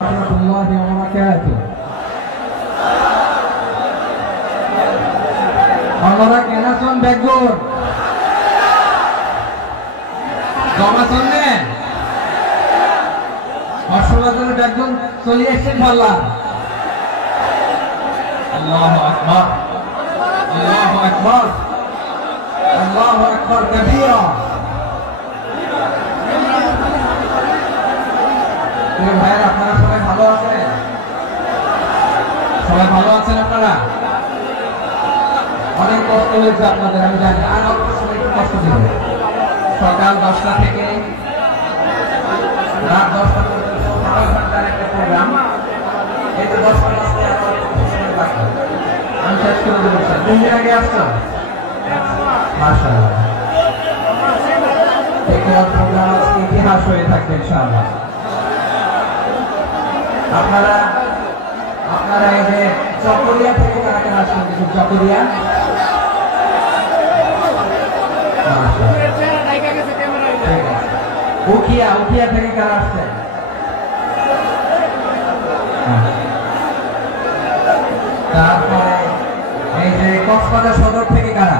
warahmatullahi wabarakatuh. আপনারা কেন আছেন বেগুন জমাছেন না হর্ষবর্ধনের বেগুন চলে এসেছেন ভাল্লা আল্লাহু আকবার আল্লাহু আকবার আল্লাহু আকবার কবীরা। ভাইয়ের আপনারা সবাই ভালো আছেন? সবাই ভালো আছেন? আপনারা অনেক কষ্ট হয়েছে আপনাদের, আমি জানি। আর অল্প সময় একটু কষ্ট দিবে। সকাল 10টা থেকে রাত 10টা পর্যন্ত 12 ঘন্টার একটা প্রোগ্রাম। এই তো 10টা বাজতে আর অল্প সময় বাকি। আমি শেষ করে দেবো। 3 দিন আগে আসছো? মাশাআল্লাহ। এই প্রোগ্রাম আজকে ইতিহাস হয়ে থাকবে ইনশাআল্লাহ। আপনারা এই যে চকরিয়া থেকে কারা কারা আসছেন? কিছু চকরিয়া উখিয়া থেকে কারা আসছেন? তারপরে এই যে কক্সবাজার সদর থেকে কারা?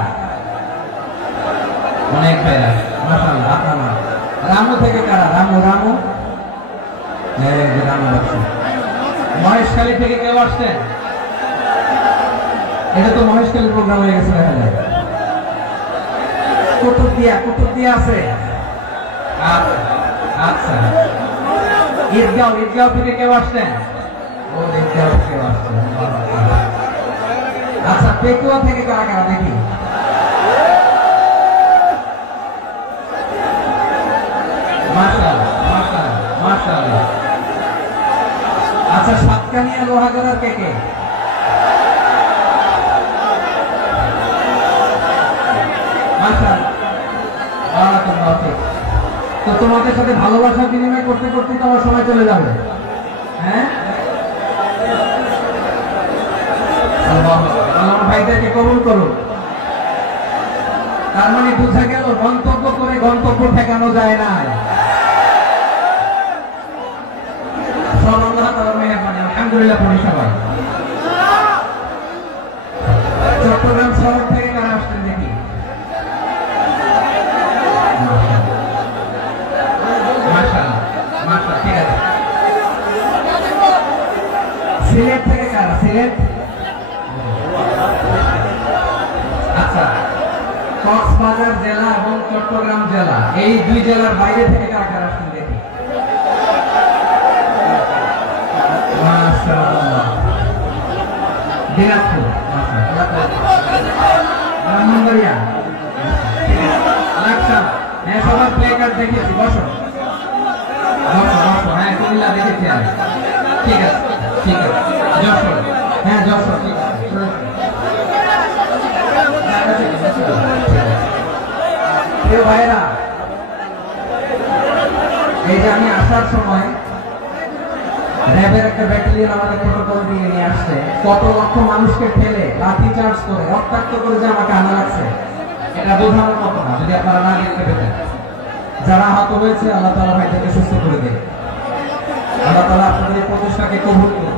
অনেক ভাইরা মাশাআল্লাহ। আপনারা রামু থেকে কারা? রামু রামু আসছেন। মহেশখালী থেকে কেউ আসছেন? এটা তো মহেশখালী প্রোগ্রাম হয়ে গেছে। কুতুবদিয়া আছে? আচ্ছা। ঈদগাঁও থেকে কেউ আসছেন? ও ঈদগাঁও থেকে কেউ আসছেন। আচ্ছা, পেকুয়া থেকে কারা কারা দেখি? মাশাআল্লাহ মাশাআল্লাহ মাশাআল্লাহ। আচ্ছা, সাতকানিয়া লোহাগড়ার কে কে? তো তোমাদের সাথে ভালোবাসা বিনিময় করতে করতে তো আমার সময় চলে যাবে। হ্যাঁ, আমার ভাইদেরকে কবুল করুন। তার মানে বোঝা গেল মন্তব্য করে গন্তব্য ঠেকানো যায় না। আলহামদুলিল্লাহ। পরিষেবায় চট্টগ্রাম শহর থেকে কারা আসছেন দেখি? ঠিক আছে। সিলেট থেকে কারা? সিলেট। আচ্ছা, কক্সবাজার জেলা এবং চট্টগ্রাম জেলা, এই দুই জেলার বাইরে থেকে কারা কারা আসছেন দেখি? দিনাজপুর, ব্রাহ্মণবাড়িয়া, লাকসাম। হ্যাঁ, সবার প্লে কার্ড দেখেছি। বসো। হ্যাঁ, কুমিল্লা দেখেছি আমি। ঠিক আছে ঠিক আছে। যশোর। হ্যাঁ, যশোর। ঠিক আছে। প্রিয় ভাইয়েরা, এই যে আমি আসার সময় র্যাবের একটা ব্যাটালিয়ন আমাদের প্রোটোকল দিয়ে নিয়ে আসছে। কত লক্ষ মানুষকে ফেলে লাঠি চার্জ করে রক্তাক্ত করে যে আমাকে আনা লাগছে, এটা বোঝানোর মতো না। যদি আপনারা না দেখতে পেতেন, যারা আহত হয়েছে, আল্লাহ তাআলা ভাইদেরকে সুস্থ করে দেন। আল্লাহ তাআলা আপনাদের প্রচেষ্টাকে কবুল করুন।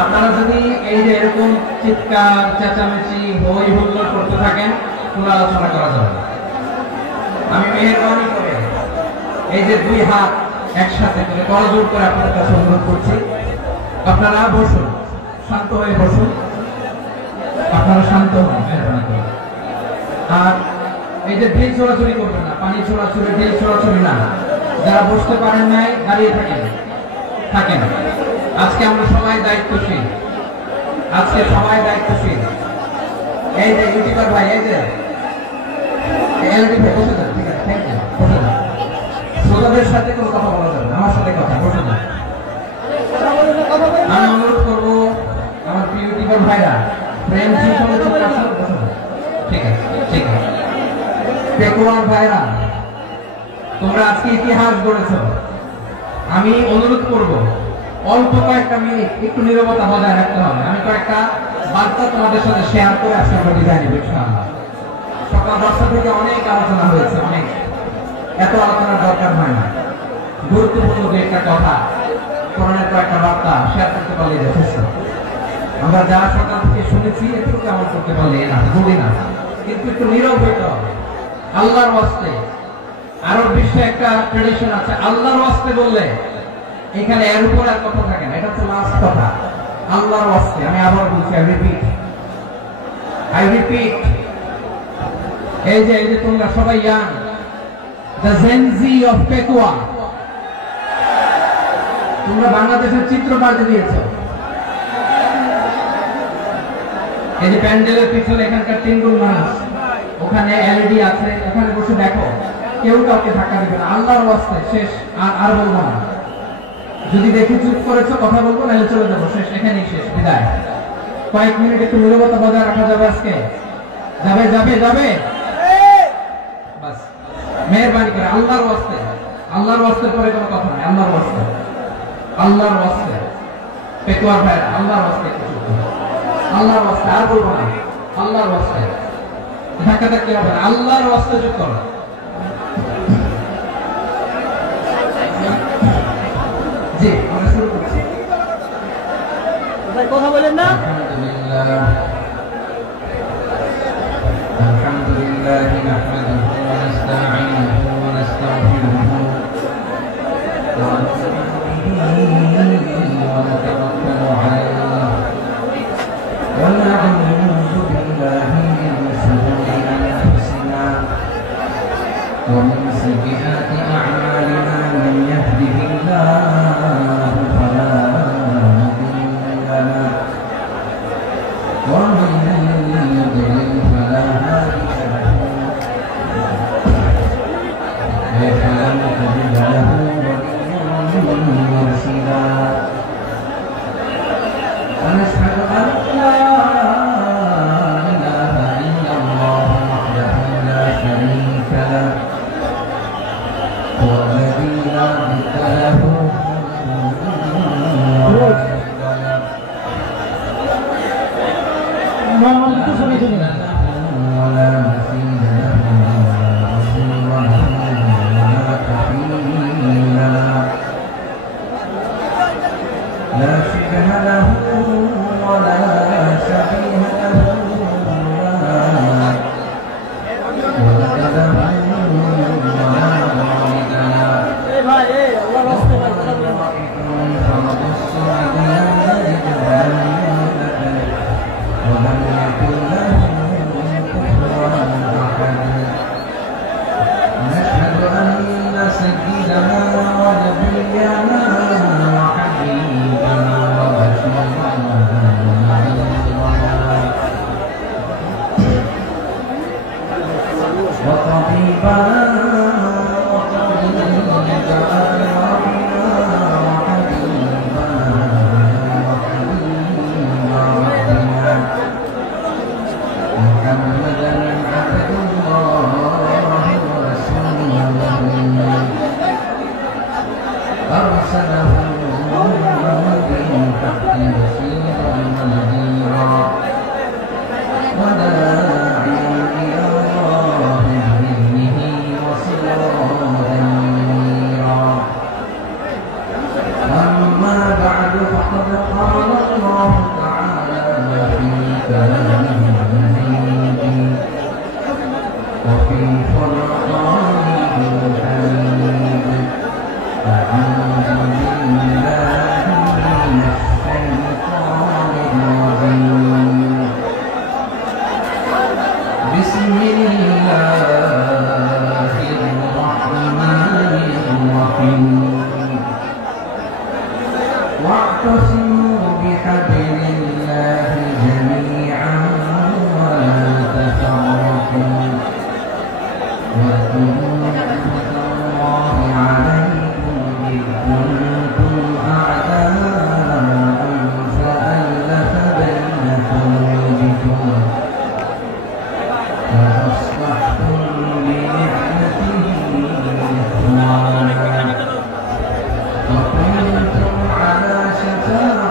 আপনারা যদি এই যে এরকম চিৎকার চেঁচামেচি হই হুল্লোড় করতে থাকেন, কোনো আলোচনা করা যাবে না। আমি মেহেরবানি করে এই যে দুই হাত একসাথে করে করজোড় করে আপনাদের কাছে অনুরোধ করছি, আপনারা বসুন, শান্ত হয়ে বসুন। আপনারা শান্ত হন মেহেরবানি করে। আর এই যে ঢিল ছোড়াছুড়ি করবেন না, পানি ছোড়াছুড়ি, ঢিল ছোড়াছুড়ি না। যারা বসতে পারেন নাই, দাঁড়িয়ে থাকেন। আজকে আমরা সবাই দায়িত্বশীল। এই যে ইউটিউবার ভাই, এই যে এলডি ভাই, বসে যান। ঠিক আছে, থ্যাংক ইউ। বসে যান। শ্রোতাদের সাথে কোনো কথা বলা যাবে না, আমার সাথে কথা। বসে যান। আমি অনুরোধ করবো আমার প্রিয় ইউটিউবার ভাইরা, প্রেম শৃঙ্খলা চুপ রাখুন। বসে যান। ঠিক আছে ঠিক আছে। পেকুয়ার ভাইরা, তোমরা আজকে ইতিহাস গড়েছ। আমি অনুরোধ করবো অল্প কয়েকটা মিনিট একটু নীরবতা বজায় রাখতে হবে। আমি কয়েকটা বার্তা তোমাদের সাথে শেয়ার করে আজকে আমরা বিদায় নেব ইনশাআল্লাহ। সকাল 10টা থেকে অনেক আলোচনা হয়েছে, অনেক। এত আলোচনার দরকার হয় না। গুরুত্বপূর্ণ যে একটা কথা কোরআনের কয়েকটা বার্তা শেয়ার করতে পারলে যথেষ্ট। আমরা যা সকাল থেকে শুনেছি এটুকু আমল করতে পারলে না, বলি না, কিন্তু একটু নীরব হইতে হবে আল্লাহর ওয়াস্তে। আরব বিশ্বে একটা ট্রেডিশন আছে, আল্লাহর ওয়াস্তে বললে এখানে এর উপর আর কথা থাকে না, এটা হচ্ছে লাস্ট কথা। আল্লাহর ওয়াস্তে, আমি আবার বলছি, আই রিপিট, এই যে তোমরা সবাই young, the Gen Z of Pekua, তোমরা বাংলাদেশের চিত্র পাল্টে দিয়েছো। এই যে প্যান্ডেলের পিছনে এখানকার 3 গুণ মানুষ, ওখানে এলইডি আছে, ওখানে বসে দেখো, কেউ কাউকে ধাক্কা দিবে না। আল্লাহর ওয়াস্তে শেষ, আর বলবো না। যদি দেখি চুপ করেছো, কথা বলবো, নাহলে চলে যাবো, শেষ, এখানেই শেষ, বিদায়। কয়েক মিনিট একটু নীরবতা বজায় রাখা যাবে আজকে? যাবে যাবে যাবে, বাস মেহেরবানি করে আল্লাহর ওয়াস্তে, আল্লাহর ওয়াস্তে পরে কোনো কথা নাই, আল্লাহর ওয়াস্তে, আল্লাহর ওয়াস্তে, পেকুয়ার ভাই, আল্লাহর ওয়াস্তে, আল্লাহর ওয়াস্তে, আর বলবো না, আল্লাহর ওয়াস্তে, ধাক্কা ধাক্কি হবে না, আল্লাহর ওয়াস্তে চুপ করো। জি, আমরা শুরু করছি। কথা বলেন না। আলহামদুলিল্লাহ নাহমাদুহু ওয়া নাস্তাঈনুহু ওয়া নাস্তাগফিরুহু ওয়া নাতাওয়াক্কালু আলাইহি ওয়া না'উযু বিল্লাহি মিন শুরুরি আনফুসিনা ওয়া মিন সাইয়্যাতি আ'মালিনা মান ইয়াহদিহিল্লাহু ফালা মুদিল্লা লাহু ওয়া মান يضلل فلا هادي له فلن تجد له وليا مرشدا ونشهد أن لا إله إلا الله وحده لا شريك له هو الذي لا ضد له ولا مثيل له ولا رسول له ولا كفيل له لا شبه له ولا شبيه له ولا ولد له ولا والد له فرض الصمد لم يلد ولم يولد ولم يكن له كفوا أحد نشهد أن سيدنا ونبينا وحبيبنا وبشيرنا وطبيبنا محمدا عبد الله ورسوله أرسله بالحق بشيرا ونذيرا وداعيا إلى الله بإذنه وسراجا منيرا أما بعد فقد قال الله تعالى في كلامه وفي فرقانه الحميد أعوذ بالله من الشيطان الرجيم بسم الله الرحمن الرحيم واعتصموا بحبل الله جميعا ولا تفرقوا واذكروا نعمة الله عليكم إذ كنتم أعداء فألف بين قلوبكم فأصبحتم بنعمته إخوانا وكنتم على شفا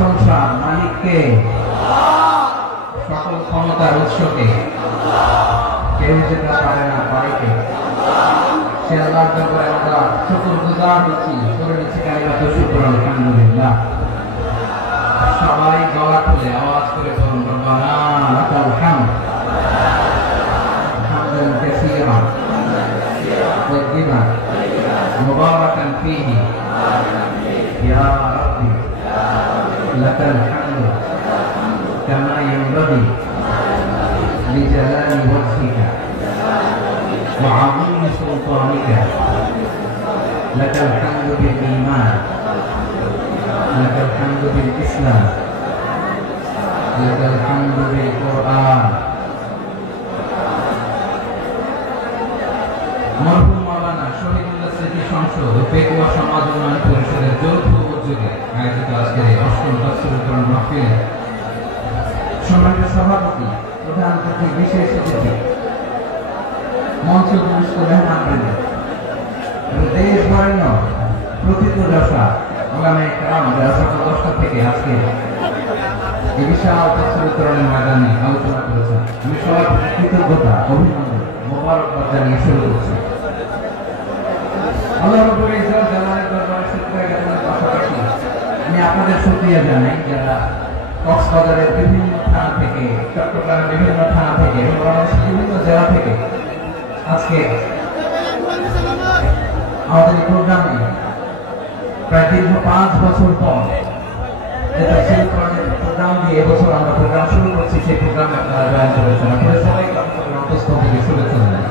প্রশংসার মালিককে, সকল ক্ষমতার উৎসকে, কেউ যেটা পারে না, পারে কে? সে আল্লাহর দরবারে আমরা শুকরগুজার হচ্ছি, করে নিচ্ছি কালিমাত শুকর আলহামদুলিল্লাহ। সবাই গলা খুলে আওয়াজ করে বলুন রব্বানা লাকাল হামদ হামদান কাসীরান তাইয়িবান মুবারাকান ফীহি ইয়া রাব্বি লাকাল হামদু কামা ইয়ানবাগি লিজালালি ওয়াজহিকা ওয়া আযীমি সুলতানিকা লাকাল হামদু বিল ঈমান لك الحمد بالإسلام لك الحمد بالقرآن মরহুম মাওলানা শহীদুল্লাহ স্মৃতি সংসদ ও পেকুয়া সমাজ উন্নয়ন পরিষদের যৌথ উদ্যোগে আয়োজিত আজকের এই অষ্টম তাফসীরুল কোরআন মাহফিলে সম্মানিত সভাপতি, প্রধান অতিথি, বিশেষ অতিথি, মঞ্চ উপবিষ্ট মেহমানবৃন্দ, দেশ বরেণ্য প্রথিতযশা ওলামায়ে কেরাম যারা সকাল 10টা থেকে আজকে এই বিশাল তাফসীরুল কোরআনের ময়দানে আলোচনা করেছেন, আমি সবার প্রতি কৃতজ্ঞতা, অভিনন্দন, মোবারকবাদ জানিয়ে শুরু করছি। আল্লাহ রাব্বুল ইজ্জত জালালের দরবারে শুকরিয়া জ্ঞাপনের পাশাপাশি আমি আপনাদের শুকরিয়া জানাই যারা কক্সবাজারের বিভিন্ন থানা থেকে, চট্টগ্রামের বিভিন্ন থানা থেকে এবং বাংলাদেশের বিভিন্ন জেলা থেকে আজকে আমাদের এই প্রোগ্রামে প্রায় দীর্ঘ 5 বছর পর তাফসীরুল কোরআনের প্রোগ্রাম দিয়ে এবছর আমরা প্রোগ্রাম শুরু করছি। সেই প্রোগ্রামে আপনারা জয়েন করেছেন, আপনাদের সবাইকে অন্তরের অন্তঃস্থল থেকে শুভেচ্ছা জানাই।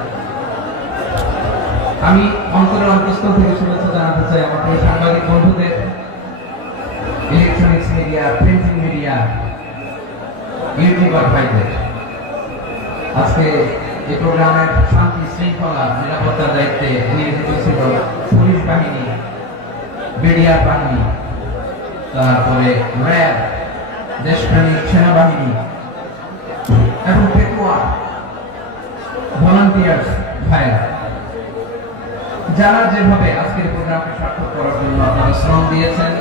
আমি অন্তরের অন্তঃস্থল থেকে শুভেচ্ছা জানাতে চাই আমাদের সাংবাদিক বন্ধুদের, electronics media, printing media, YouTuber ভাইদের। আজকে এই প্রোগ্রামের শান্তি শৃঙ্খলা নিরাপত্তার দায়িত্বে নিয়োজিত ছিল পুলিশ বাহিনী, বিডিআর বাহিনী, তারপরে র্যাব, দেশপ্রেমিক সেনাবাহিনী এবং পেকুয়া ভলান্টিয়ার্স ভাইরা, যারা যেভাবে আজকের প্রোগ্রামকে সার্থক করার জন্য আপনারা শ্রম দিয়েছেন,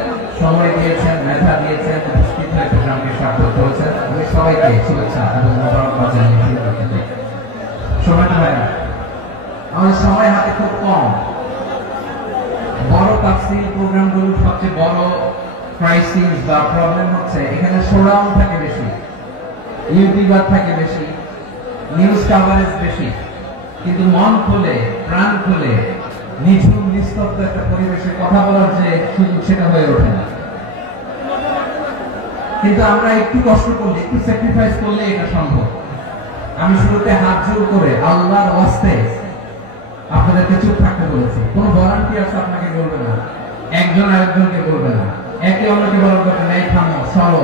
সময় দিয়েছেন, মেধা দিয়েছেন, উপস্থিত হয়ে প্রোগ্রামকে সার্থক করেছেন, আমি সবাইকে শুভেচ্ছা এবং মোবারকবাদ জানিয়ে শুরু করতে চাই। সময় ভাইরা, আমাদের সময় হাতে খুব কম। বড় তাফসীর প্রোগ্রামগুলোর সবচেয়ে বড় ক্রাইসিস বা প্রবলেম হচ্ছে এখানে শোডাউন থাকে বেশি, ইউটিউবার থাকে বেশি, নিউজ কভারেজ বেশি, কিন্তু মন খুলে, প্রাণ খুলে, নিঝুম নিস্তব্ধ একটা পরিবেশে কথা বলার যে সুযোগ সেটা হয়ে ওঠে না। কিন্তু আমরা একটু কষ্ট করলে, একটু স্যাক্রিফাইস করলে এটা সম্ভব। আমি শুরুতে হাত জোর করে আল্লাহর ওয়াস্তে আপনাদেরকে চুপ থাকতে বলেছি। কোন ভলান্টিয়ার্স আপনাকে বলবে না, একজন আরেকজনকে বলবে না, একে অন্যকে বলার দরকার নেই, থামো, সরো,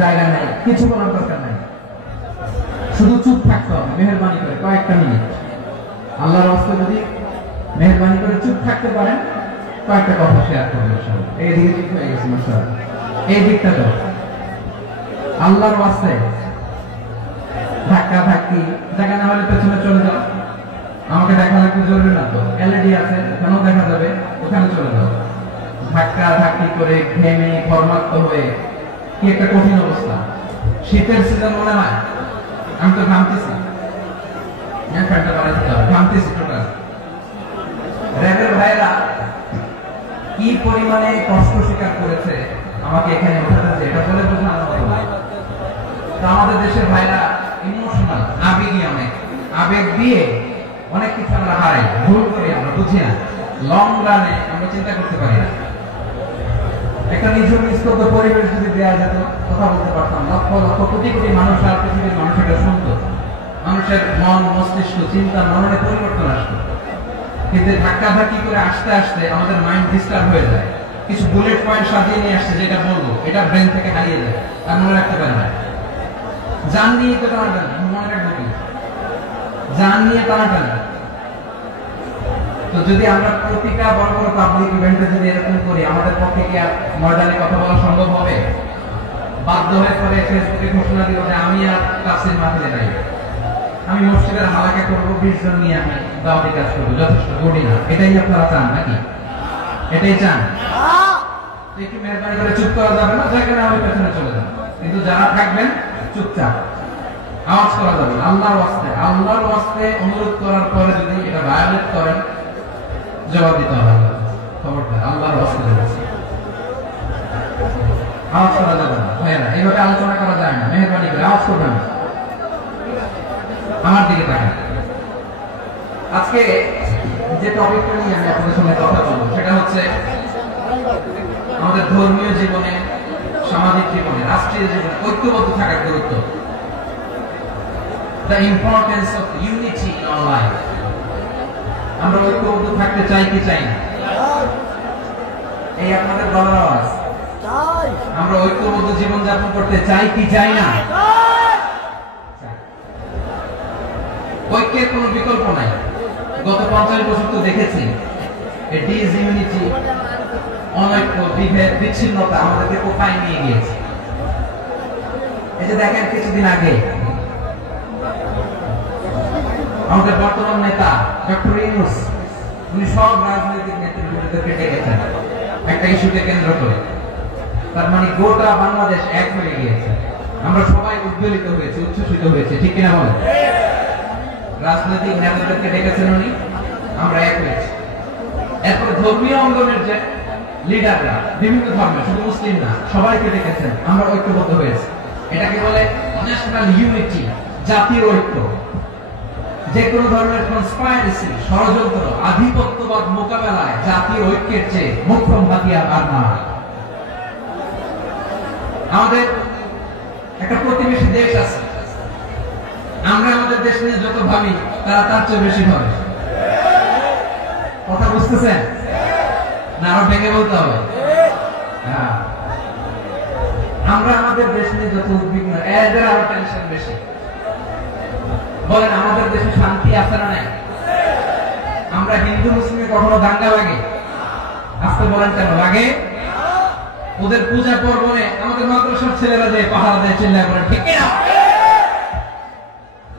জায়গা নেই, কিছু বলার দরকার নেই, শুধু চুপ থাকতে হবে মেহেরবানি করে কয়েকটা মিনিট। আল্লাহর ওয়াস্তে যদি মেহেরবানি করে চুপ থাকতে পারেন, কয়েকটা কথা শেয়ার করবেন। এই দিকে ঠিক হয়ে গেছে মাশাআল্লাহ, এই দিকটা তো আল্লাহর ওয়াস্তে ধাক্কা ধাক্কি জায়গা না হলে পেছনে চলে যাও, আমাকে দেখা লাগতে জরুরি না তো, এলইডি আছে ওখানেও দেখা যাবে, ওখানে চলে যাও। ধাক্কা ধাক্কি করে ঘেমে ঘর্মাক্ত হয়ে কি একটা কঠিন অবস্থা। শীতের সিজন মনে হয়, আমি তো ঘামতেছি, ফ্যানটা বাড়াতে হবে, ঘামতেছি টোটাল। র্যাবের ভাইরা কি পরিমাণে কষ্ট স্বীকার করেছে আমাকে এখানে ওঠাতে, এটা বলে বোঝানো হয় না। আমাদের দেশের ভাইরা ইমোশনাল, আবেগী, অনেক আবেগ দিয়ে অনেক কিছু আমরা হারাই, ভুল করি, আমরা বুঝি না, লং রানে আমরা চিন্তা করতে পারি না। একটা নিঝুম নিস্তব্ধ পরিবেশ যদি দেওয়া যেত, কথা বলতে পারতাম, লক্ষ লক্ষ কোটি কোটি মানুষ আর পৃথিবীর মানুষ এটা শুনতো, মানুষের মন, মস্তিষ্ক, চিন্তা, মননে পরিবর্তন আসতো। কিন্তু ধাক্কা ধাক্কি করে আসতে আসতে আমাদের মাইন্ড ডিস্টার্ব হয়ে যায়। কিছু বুলেট পয়েন্ট সাজিয়ে নিয়ে আসছে, যেটা বলবো এটা ব্রেন থেকে হারিয়ে যায়, আর মনে রাখতে পারে না। জান নিয়ে তো টানাটানি, মনে রাখবো কি, জান নিয়ে টানাটানি। তো যদি আমরা প্রতিটা বড় বড় পাবলিক ইভেন্টে যদি এরকম করি, আমাদের পক্ষে কি আর ময়দানে কথা বলা সম্ভব হবে? বাধ্য হয়ে পরে ফেসবুকে ঘোষণা দিব যে আমি আর তাফসীর মাহফিলে নাই, আমি মসজিদের হালাকা করবো, 20 জন নিয়ে আমি দাওয়াতি কাজ করবো, যথেষ্ট করি না। এটাই আপনারা চান নাকি? এটাই চান? একটু মেহরবানি করে চুপ করা যাবে না, যেখানে আমি পেছনে চলে যাব, কিন্তু যারা থাকবেন চুপচাপ, আওয়াজ করা যাবে আল্লাহর ওয়াস্তে অনুরোধ করার পরে যদি এটা ভায়োলেট করেন জবাব দিতে হবে। খবরদার, আল্লাহর ওয়াস্তে বলছি, আওয়াজ করা যাবে না ভাইরা, এইভাবে আলোচনা করা যায় না, মেহরবানি করে আওয়াজ করবেন না। আমার দিকে তাকান। আজকে যে টপিকটা নিয়ে আমি আপনাদের সঙ্গে কথা বলবো সেটা হচ্ছে আমাদের ধর্মীয় জীবনে, সামাজিক জীবনে, রাষ্ট্রীয় জীবনে ঐক্যবদ্ধ থাকার গুরুত্ব। The importance of unity in our life. আমরা ঐক্যবদ্ধ থাকতে চাই কি চাই না? এই আপনাদের বলার আওয়াজ। আমরা ঐক্যবদ্ধ জীবন যাপন করতে চাই কি চাই না? ঐক্যের কোনো বিকল্প নাই। গত 50 বছর তো দেখেছি এই ডিসইউনিটি, অনৈক্য, বিভেদ, বিচ্ছিন্নতা আমাদেরকে কোথায় নিয়ে গিয়েছে। এই যে দেখেন কিছুদিন আগে আমাদের বর্তমান নেতা ডক্টর ইউনূস, উনি সব রাজনৈতিক নেতৃবৃন্দকে ডেকেছেন একটা ইস্যুকে কেন্দ্র করে। তার মানে গোটা বাংলাদেশ এক হয়ে গিয়েছে। আমরা সবাই উদ্বেলিত হয়েছে, উচ্ছ্বসিত হয়েছে, ঠিক কিনা বলেন? রাজনৈতিক নেতাদেরকে ডেকেছেন উনি, আমরা এক হয়েছি। এরপর ধর্মীয় অঙ্গনের যে লিডাররা, বিভিন্ন ধর্মের, শুধু মুসলিম না, সবাইকে ডেকেছেন, আমরা ঐক্যবদ্ধ হয়েছি। এটাকে বলে ন্যাশনাল ইউনিটি, জাতীয় ঐক্য। যে কোনো ধরনের কনস্পাইরেসি, ষড়যন্ত্র, আধিপত্যবাদ মোকাবেলায় জাতীয় ঐক্যের চেয়ে মোক্ষম হাতিয়ার আর না। আমাদের একটা প্রতিবেশী দেশ আছে, আমরা আমাদের দেশ নিয়ে যত ভাবি তারা তার চেয়ে বেশি ভাবে। কথা বুঝতেছেন না? আরো ভেঙে বলতে হবে। হ্যাঁ, আমরা আমাদের দেশ নিয়ে যত উদ্বিগ্ন, এদের আরো টেনশন বেশি। বলেন, আমাদের দেশে শান্তি আছে না নাই? আমরা হিন্দু মুসলিমে কখনো দাঙ্গা লাগে? আজকে বলেন কেন লাগে? ওদের পূজা পর্বণে আমাদের মাদ্রাসার ছেলেরা যে পাহারা দেয়, চিল্লায় করে, ঠিক কিনা?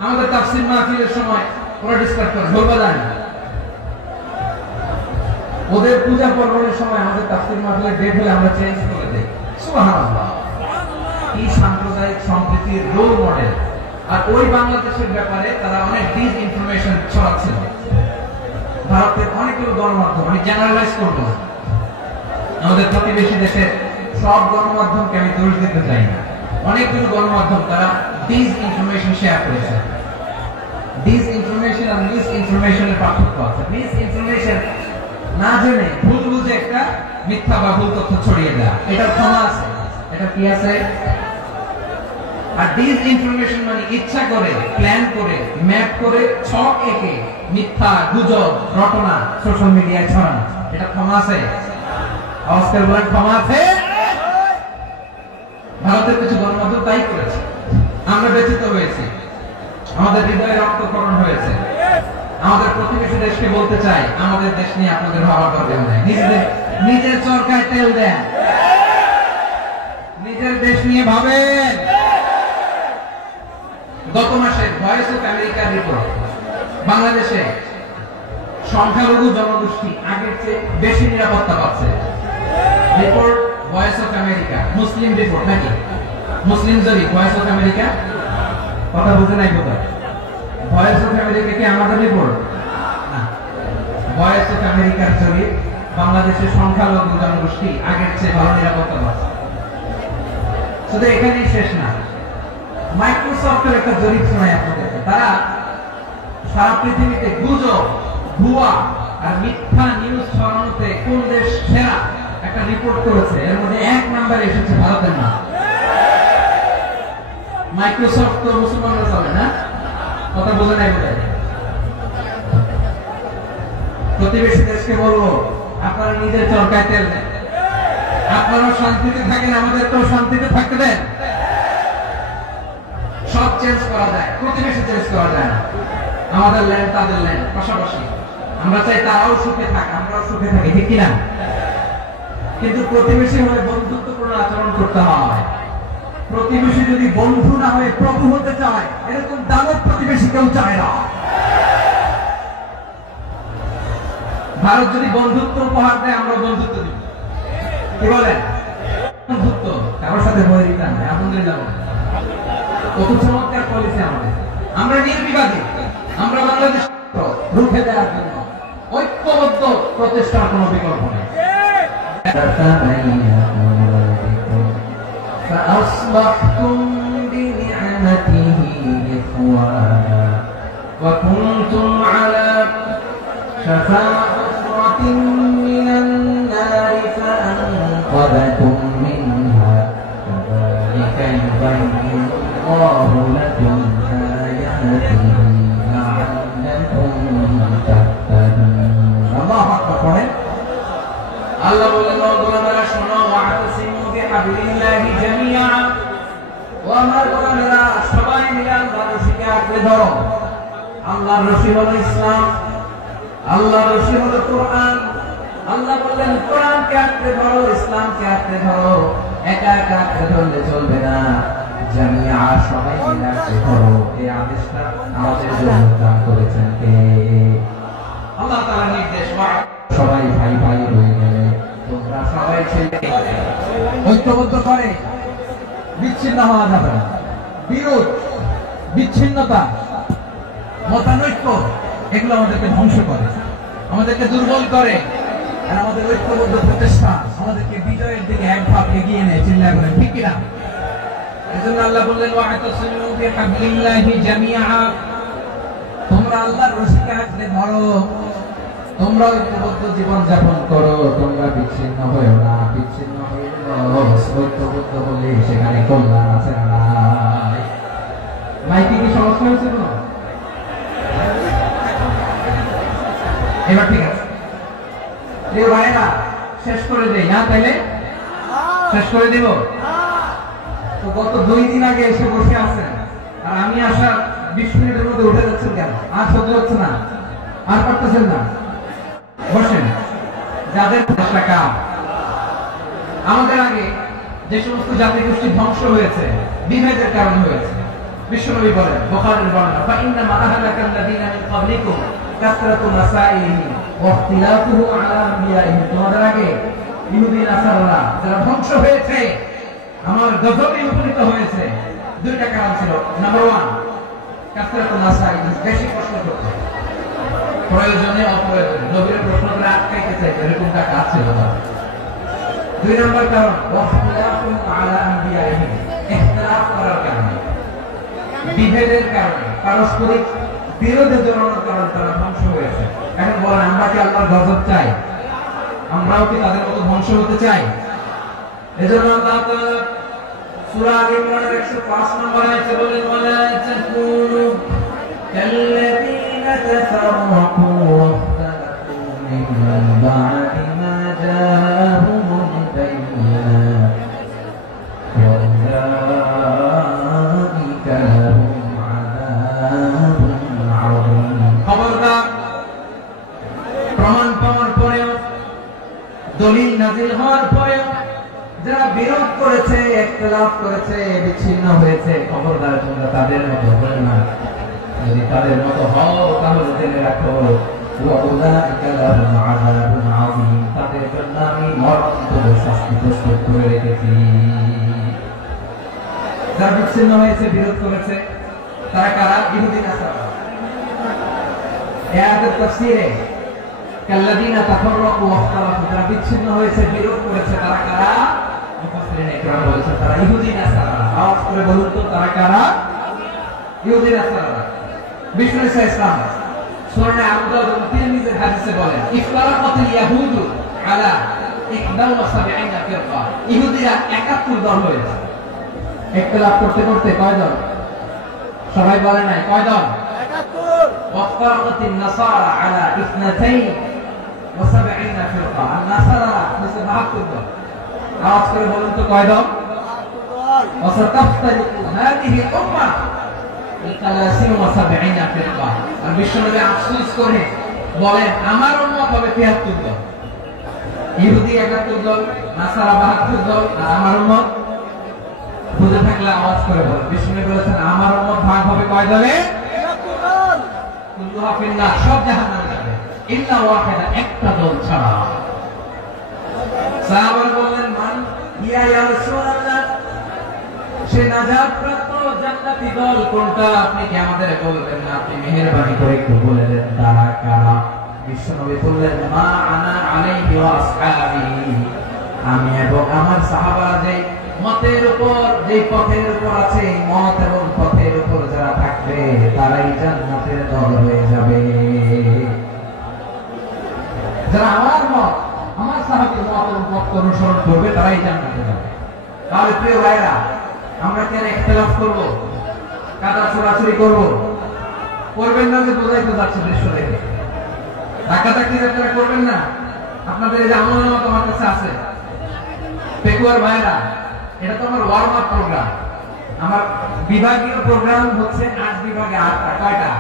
আমাদের তাফসীর মাহফিলের সময় ওরা ডিসকাস করে, ঢোল বাজায় না। ওদের পূজা পর্বণের সময় আমাদের তাফসীর মাহফিলের ডেট হলে আমরা চেঞ্জ করে দেই। সুবহানাল্লাহ, কি সাম্প্রদায়িক সম্প্রীতির রোল মডেল। আর ওই বাংলাদেশের ব্যাপারে তারা অনেক ডিসইনফরমেশন ছড়াচ্ছিল। ভারতের অনেকগুলো গণমাধ্যম, আমি জেনারেলাইজ করবো না, আমাদের প্রতিবেশী দেশের সব গণমাধ্যমকে আমি দোষ দিতে চাই না, অনেকগুলো গণমাধ্যম তারা ডিসইনফরমেশন শেয়ার করেছে। ডিসইনফরমেশন আর মিসইনফরমেশনের পার্থক্য আছে। মিসইনফরমেশন না জেনে ভুল বুঝে একটা মিথ্যা বা ভুল তথ্য ছড়িয়ে দেয়া, এটার ক্ষমা আছে, এটা কি আছে? আর ডিসইনফরমেশন মানে ইচ্ছা করে, প্ল্যান করে, ম্যাপ করে, ছক এঁকে মিথ্যা, গুজব, রটনা সোশ্যাল মিডিয়ায় ছড়ানো, এটা ক্ষমা আছে? অস্কার বলেন, ক্ষমা আছে? ভারতের কিছু গণমাধ্যম তাই করেছে, আমরা ব্যথিত হয়েছি, আমাদের হৃদয়ে রক্তক্ষরণ হয়েছে। আমাদের প্রতিবেশী দেশকে বলতে চাই, আমাদের দেশ নিয়ে আপনাদের ভাবার দরকার নেই। নিজের চরকায় তেল দেন, নিজের দেশ নিয়ে ভাবেন। গত মাসে ভয়েস অফ আমেরিকার রিপোর্ট, বাংলাদেশে সংখ্যালঘু জনগোষ্ঠী আগের চেয়ে বেশি নিরাপত্তা পাচ্ছে। Report voice of America, Muslim report নাকি? মুসলিম জরিপ, ভয়েস অফ আমেরিকা। কথা বুঝে নাই বোধহয়? ভয়েস অফ আমেরিকা কি আমাদের রিপোর্ট না? ভয়েস অফ আমেরিকার জরিপ, বাংলাদেশের সংখ্যালঘু জনগোষ্ঠী আগের চেয়ে ভালো নিরাপত্তা পাচ্ছে। শুধু এখানেই শেষ না, মাইক্রোসফটের একটা জরিপ শোনায় আপনাদেরকে। তারা সারা পৃথিবীতে গুজব, ভুয়া আর মিথ্যা নিউজ ছড়ানোতে কোন দেশ সেরা একটা রিপোর্ট করেছে। এর মধ্যে 1 নম্বরে এসেছে ভারতের নাম। মাইক্রোসফট তো মুসলমানরা চলে না? কথা বোঝে নাই বোধ হয়। প্রতিবেশী দেশকে বলবো, আপনারা নিজের চরকায় তেল দেন, আপনারাও শান্তিতে থাকেন, আমাদেরকেও শান্তিতে থাকতে দেন। সব চেঞ্জ করা যায়, প্রতিবেশী চেঞ্জ করা যায় না। আমাদের ল্যান্ড তাদের ল্যান্ড, পাশাপাশি। আমরা চাই তারাও সুখে থাক, আমরাও সুখে থাকি, ঠিক কিনা? কিন্তু প্রতিবেশী হলে বন্ধুত্বপূর্ণ আচরণ করতে হয়। প্রতিবেশী যদি বন্ধু না হয়ে প্রভু হতে চায়, এরকম দানব প্রতিবেশী কেউ চায় না। ভারত যদি বন্ধুত্ব উপহার দেয়, আমরা বন্ধুত্ব দিব। কি বলেন? বন্ধুত্ব কারোর সাথে বৈরিতা নাই, আলহামদুলিল্লাহ। কত চমৎকার পলিসি আমাদের। আমরা নির্বিবাদী, আমরা বাংলাদেশ রুখে দেওয়ার জন্য ঐক্যবদ্ধ প্রচেষ্টার কোনো বিকল্প নেই। فأصبحتم بنعمته إخوانا وكنتم على شفا حفرة من النار فأنقذكم منها كذلك يبين الله لكم آياته لعلكم تهتدون. الله أكبر. الله বলেন শোনো ওয়াতাসিমু বিহাবলিল্লাহি জামিআ, ও আমার গোলামেরা সবাই মিলে আল্লাহর রশিকে আঁকড়ে ধরো। আল্লাহর রশি হলো ইসলাম, আল্লাহর রশি হলো কোরআন। আল্লাহ বললেন কোরআনকে আঁকড়ে ধরো, ইসলামকে আঁকড়ে ধরো। একা একা আঁকড়ে ধরলে চলবে না, জামিআ সবাই মিলে আঁকড়ে ধরো। এই আদেশটা আমাদের জন্য দান করেছেন কে? আল্লাহ তাআলার নির্দেশ। সবাই ভাই ভাই হয়ে গেলে তোমরা সবাই ছেলে ঐক্যবদ্ধ করে বিচ্ছিন্ন হওয়া যাবে না। বিরোধ, বিচ্ছিন্নতা, মতানৈক্য এগুলো আমাদেরকে ধ্বংস করে, আমাদেরকে দুর্বল করে। আর আমাদের ঐক্যবদ্ধ প্রচেষ্টা আমাদেরকে বিজয়ের দিকে এক ধাপ এগিয়ে নেয়। চিল্লায় বলেন ঠিক কিনা? এজন্য আল্লাহ বললেন ওয়াতাসিমু বিহাবলিল্লাহি জামিআ, তোমরা আল্লাহর রশিকে আঁকড়ে ধরো, তোমরা ঐক্যবদ্ধ জীবন যাপন করো, তোমরা বিচ্ছিন্ন হয়েও না। বিচ্ছিন্ন হয়ে ঐক্যবদ্ধ হলে সেখানে কল্যাণ আছে না? মাইকে কি সমস্যা হয়েছিল না? এবার ঠিক আছে ভাইরা, শেষ করে দেই না? তাইলে শেষ করে দিব তো। গত 2 দিন আগে এসে বসে আছেন, আর আমি আসার 20 মিনিটের মধ্যে উঠে যাচ্ছেন কেন? আর সহ্য হচ্ছে না? আর পারতেছেন না? বসেন। যাদের টাকা আমাদের আগে যে সমস্ত জাতি গোষ্ঠী ধ্বংস হয়েছে বিভেদের কারণে হয়েছে, বিশ্বনবী বলেন বুখারীর বর্ণনা ফাইন্নামা আহলাকাল্লাযীনা মিন ক্বাবলিকুম কাসরাতু মাসাইলিহিম ওয়া ইখতিলাফুহু আলা আনবিয়াইহিম। তোমাদের আগে ইহুদি নাসারারা যারা ধ্বংস হয়েছে, আমার গজবে উপনীত হয়েছে, 2টা কারণ ছিল। নাম্বার 1 কাসরাতু মাসাইলিহিম, বেশি প্রশ্ন করত, প্রয়োজনে অপ্রয়োজনে নবীর প্রশ্ন করে আটকাইতে চাইতো, এরকম টাকা আছে না। 2 নম্বর কারণ ওয়াখতিলাফুহু আলা আনবিয়াইহিম, ইখতিলাফ করার কারণে, বিভেদের কারণে, পারস্পরিক বিরোধে জড়ানোর কারণে তারা ধ্বংস হয়েছে। এখন বলেন আমরা কি আল্লাহর গজব চাই? আমরাও কি তাদের মতো ধ্বংস হতে চাই? এজন্য আল্লাহ তাআলা সূরা আল ইমরানের 105 নম্বর আয়াতে বলেন ওয়ালা তাকুনু কাল্লাযীনা তাফাররাকু ওয়াখতালাফু মিন বা'দি মা জাআহুমুল বায়িনাত ওয়া উলাইকা লাহুম আযাবুন আযীম। খবরদার, প্রমাণ পাওয়ার পরেও, দলিল নাযিল হওয়ার পরেও যারা বিরোধ করেছে, ইখতিলাফ করেছে, বিচ্ছিন্ন হয়েছে, খবরদার তোমরা তাদের মতো হও না। যদি তাদের মতো হও তাহলে জেনে রাখো ওয়া উলাইকা লাহুম আযাবুন আযীম, তাদের জন্য আমি মরণান্তর শাস্তি প্রস্তুত করে রেখেছি। যারা বিচ্ছিন্ন হয়েছে, বিরোধ করেছে, তারা কারা? ইহুদি নাসারা। এই আয়াতের তাফসীরে কাল্লাযীনা তাফাররাকু ওয়াখতালাফু, যারা বিচ্ছিন্ন হয়েছে, বিরোধ করেছে, তারা কারা? মুফাসসিরিনে ইকরাম বলেছেন তারা ইহুদি নাসারা। আওয়াজ করে বলুন তো তারা কারা? ইহুদি নাসারা। বিষ্ণু ইসলাম সূরা আবু দাউদ এবং তিরমিজির হাদিসে বলেন ইফতারাকাতিল ইয়াহুদু আলা 71 ফিরকা, ইহুদিরা 71 দল হয়েছে। ইখতিলাফ করতে করতে কয় দল? সবাই বলে নাই কয় দল? 71। ওয়াফতারাকাতিন নাসারা আলা 72 ফিরকা, আর নাসারা হচ্ছে 72 দল। আওয়াজ করে বলুন তো কয় দল? 72 দল। ওয়াসাতাফতারিকু হাদিহি উম্মাহ আর বিশ্বনবী আফসোস করে বলেন আমার উম্মত হবে 73 দল। ইহুদি 71 দল, নাসারা 72 দল, আর আমার উম্মত বুঝে থাকলে আওয়াজ করে বলেন। বিশ্বনবী বলেছেন আমার উম্মত ভাগ হবে কয় দলে? 73 দল। কুল্লুহা ফিন্নার, সব জাহান্নামে যাবে ইল্লা ওয়াহিদা, একটা দল ছাড়া। সাহাবারা বললেন ইয়া রাসূলুল্লাহ, সে নাজাত প্রাপ্ত জান্নাতি দল কোনটা আপনি কি আমাদের বলবেন না? আপনি মেহেরবানি করে একটু বলে দেন তারা কারা। বিশ্বনবী বললেন, মা আনা আলাইহি ওয়া আসহাবি, আমি এবং আমার সাহাবারা যে মতের উপর, যে পথের উপর আছে, মত এবং পথের উপর যারা থাকবে তারাই জান্নাতের দল হয়ে যাবে। যারা আমার মত, আমার সাহাবীর মত এবং পথ অনুসরণ করবে তারাই জান্নাতে যাবে। তাহলে প্রিয় ভাইরা, আমরা কেন ইখতিলাফ করব, কাদা ছোড়াছুড়ি করব? করবেন না যে বোঝাই তো যাচ্ছে দৃশ্য দেখে। ডাকাডাকি আপনারা করবেন না। আপনাদের এই যে আমলনামা তোমার কাছে আছে, পেকুয়ার ভাইরা, এটা তো আমার ওয়ার্ম আপ প্রোগ্রাম। আমার বিভাগীয় প্রোগ্রাম হচ্ছে 8 বিভাগে 8টা। কয়টা?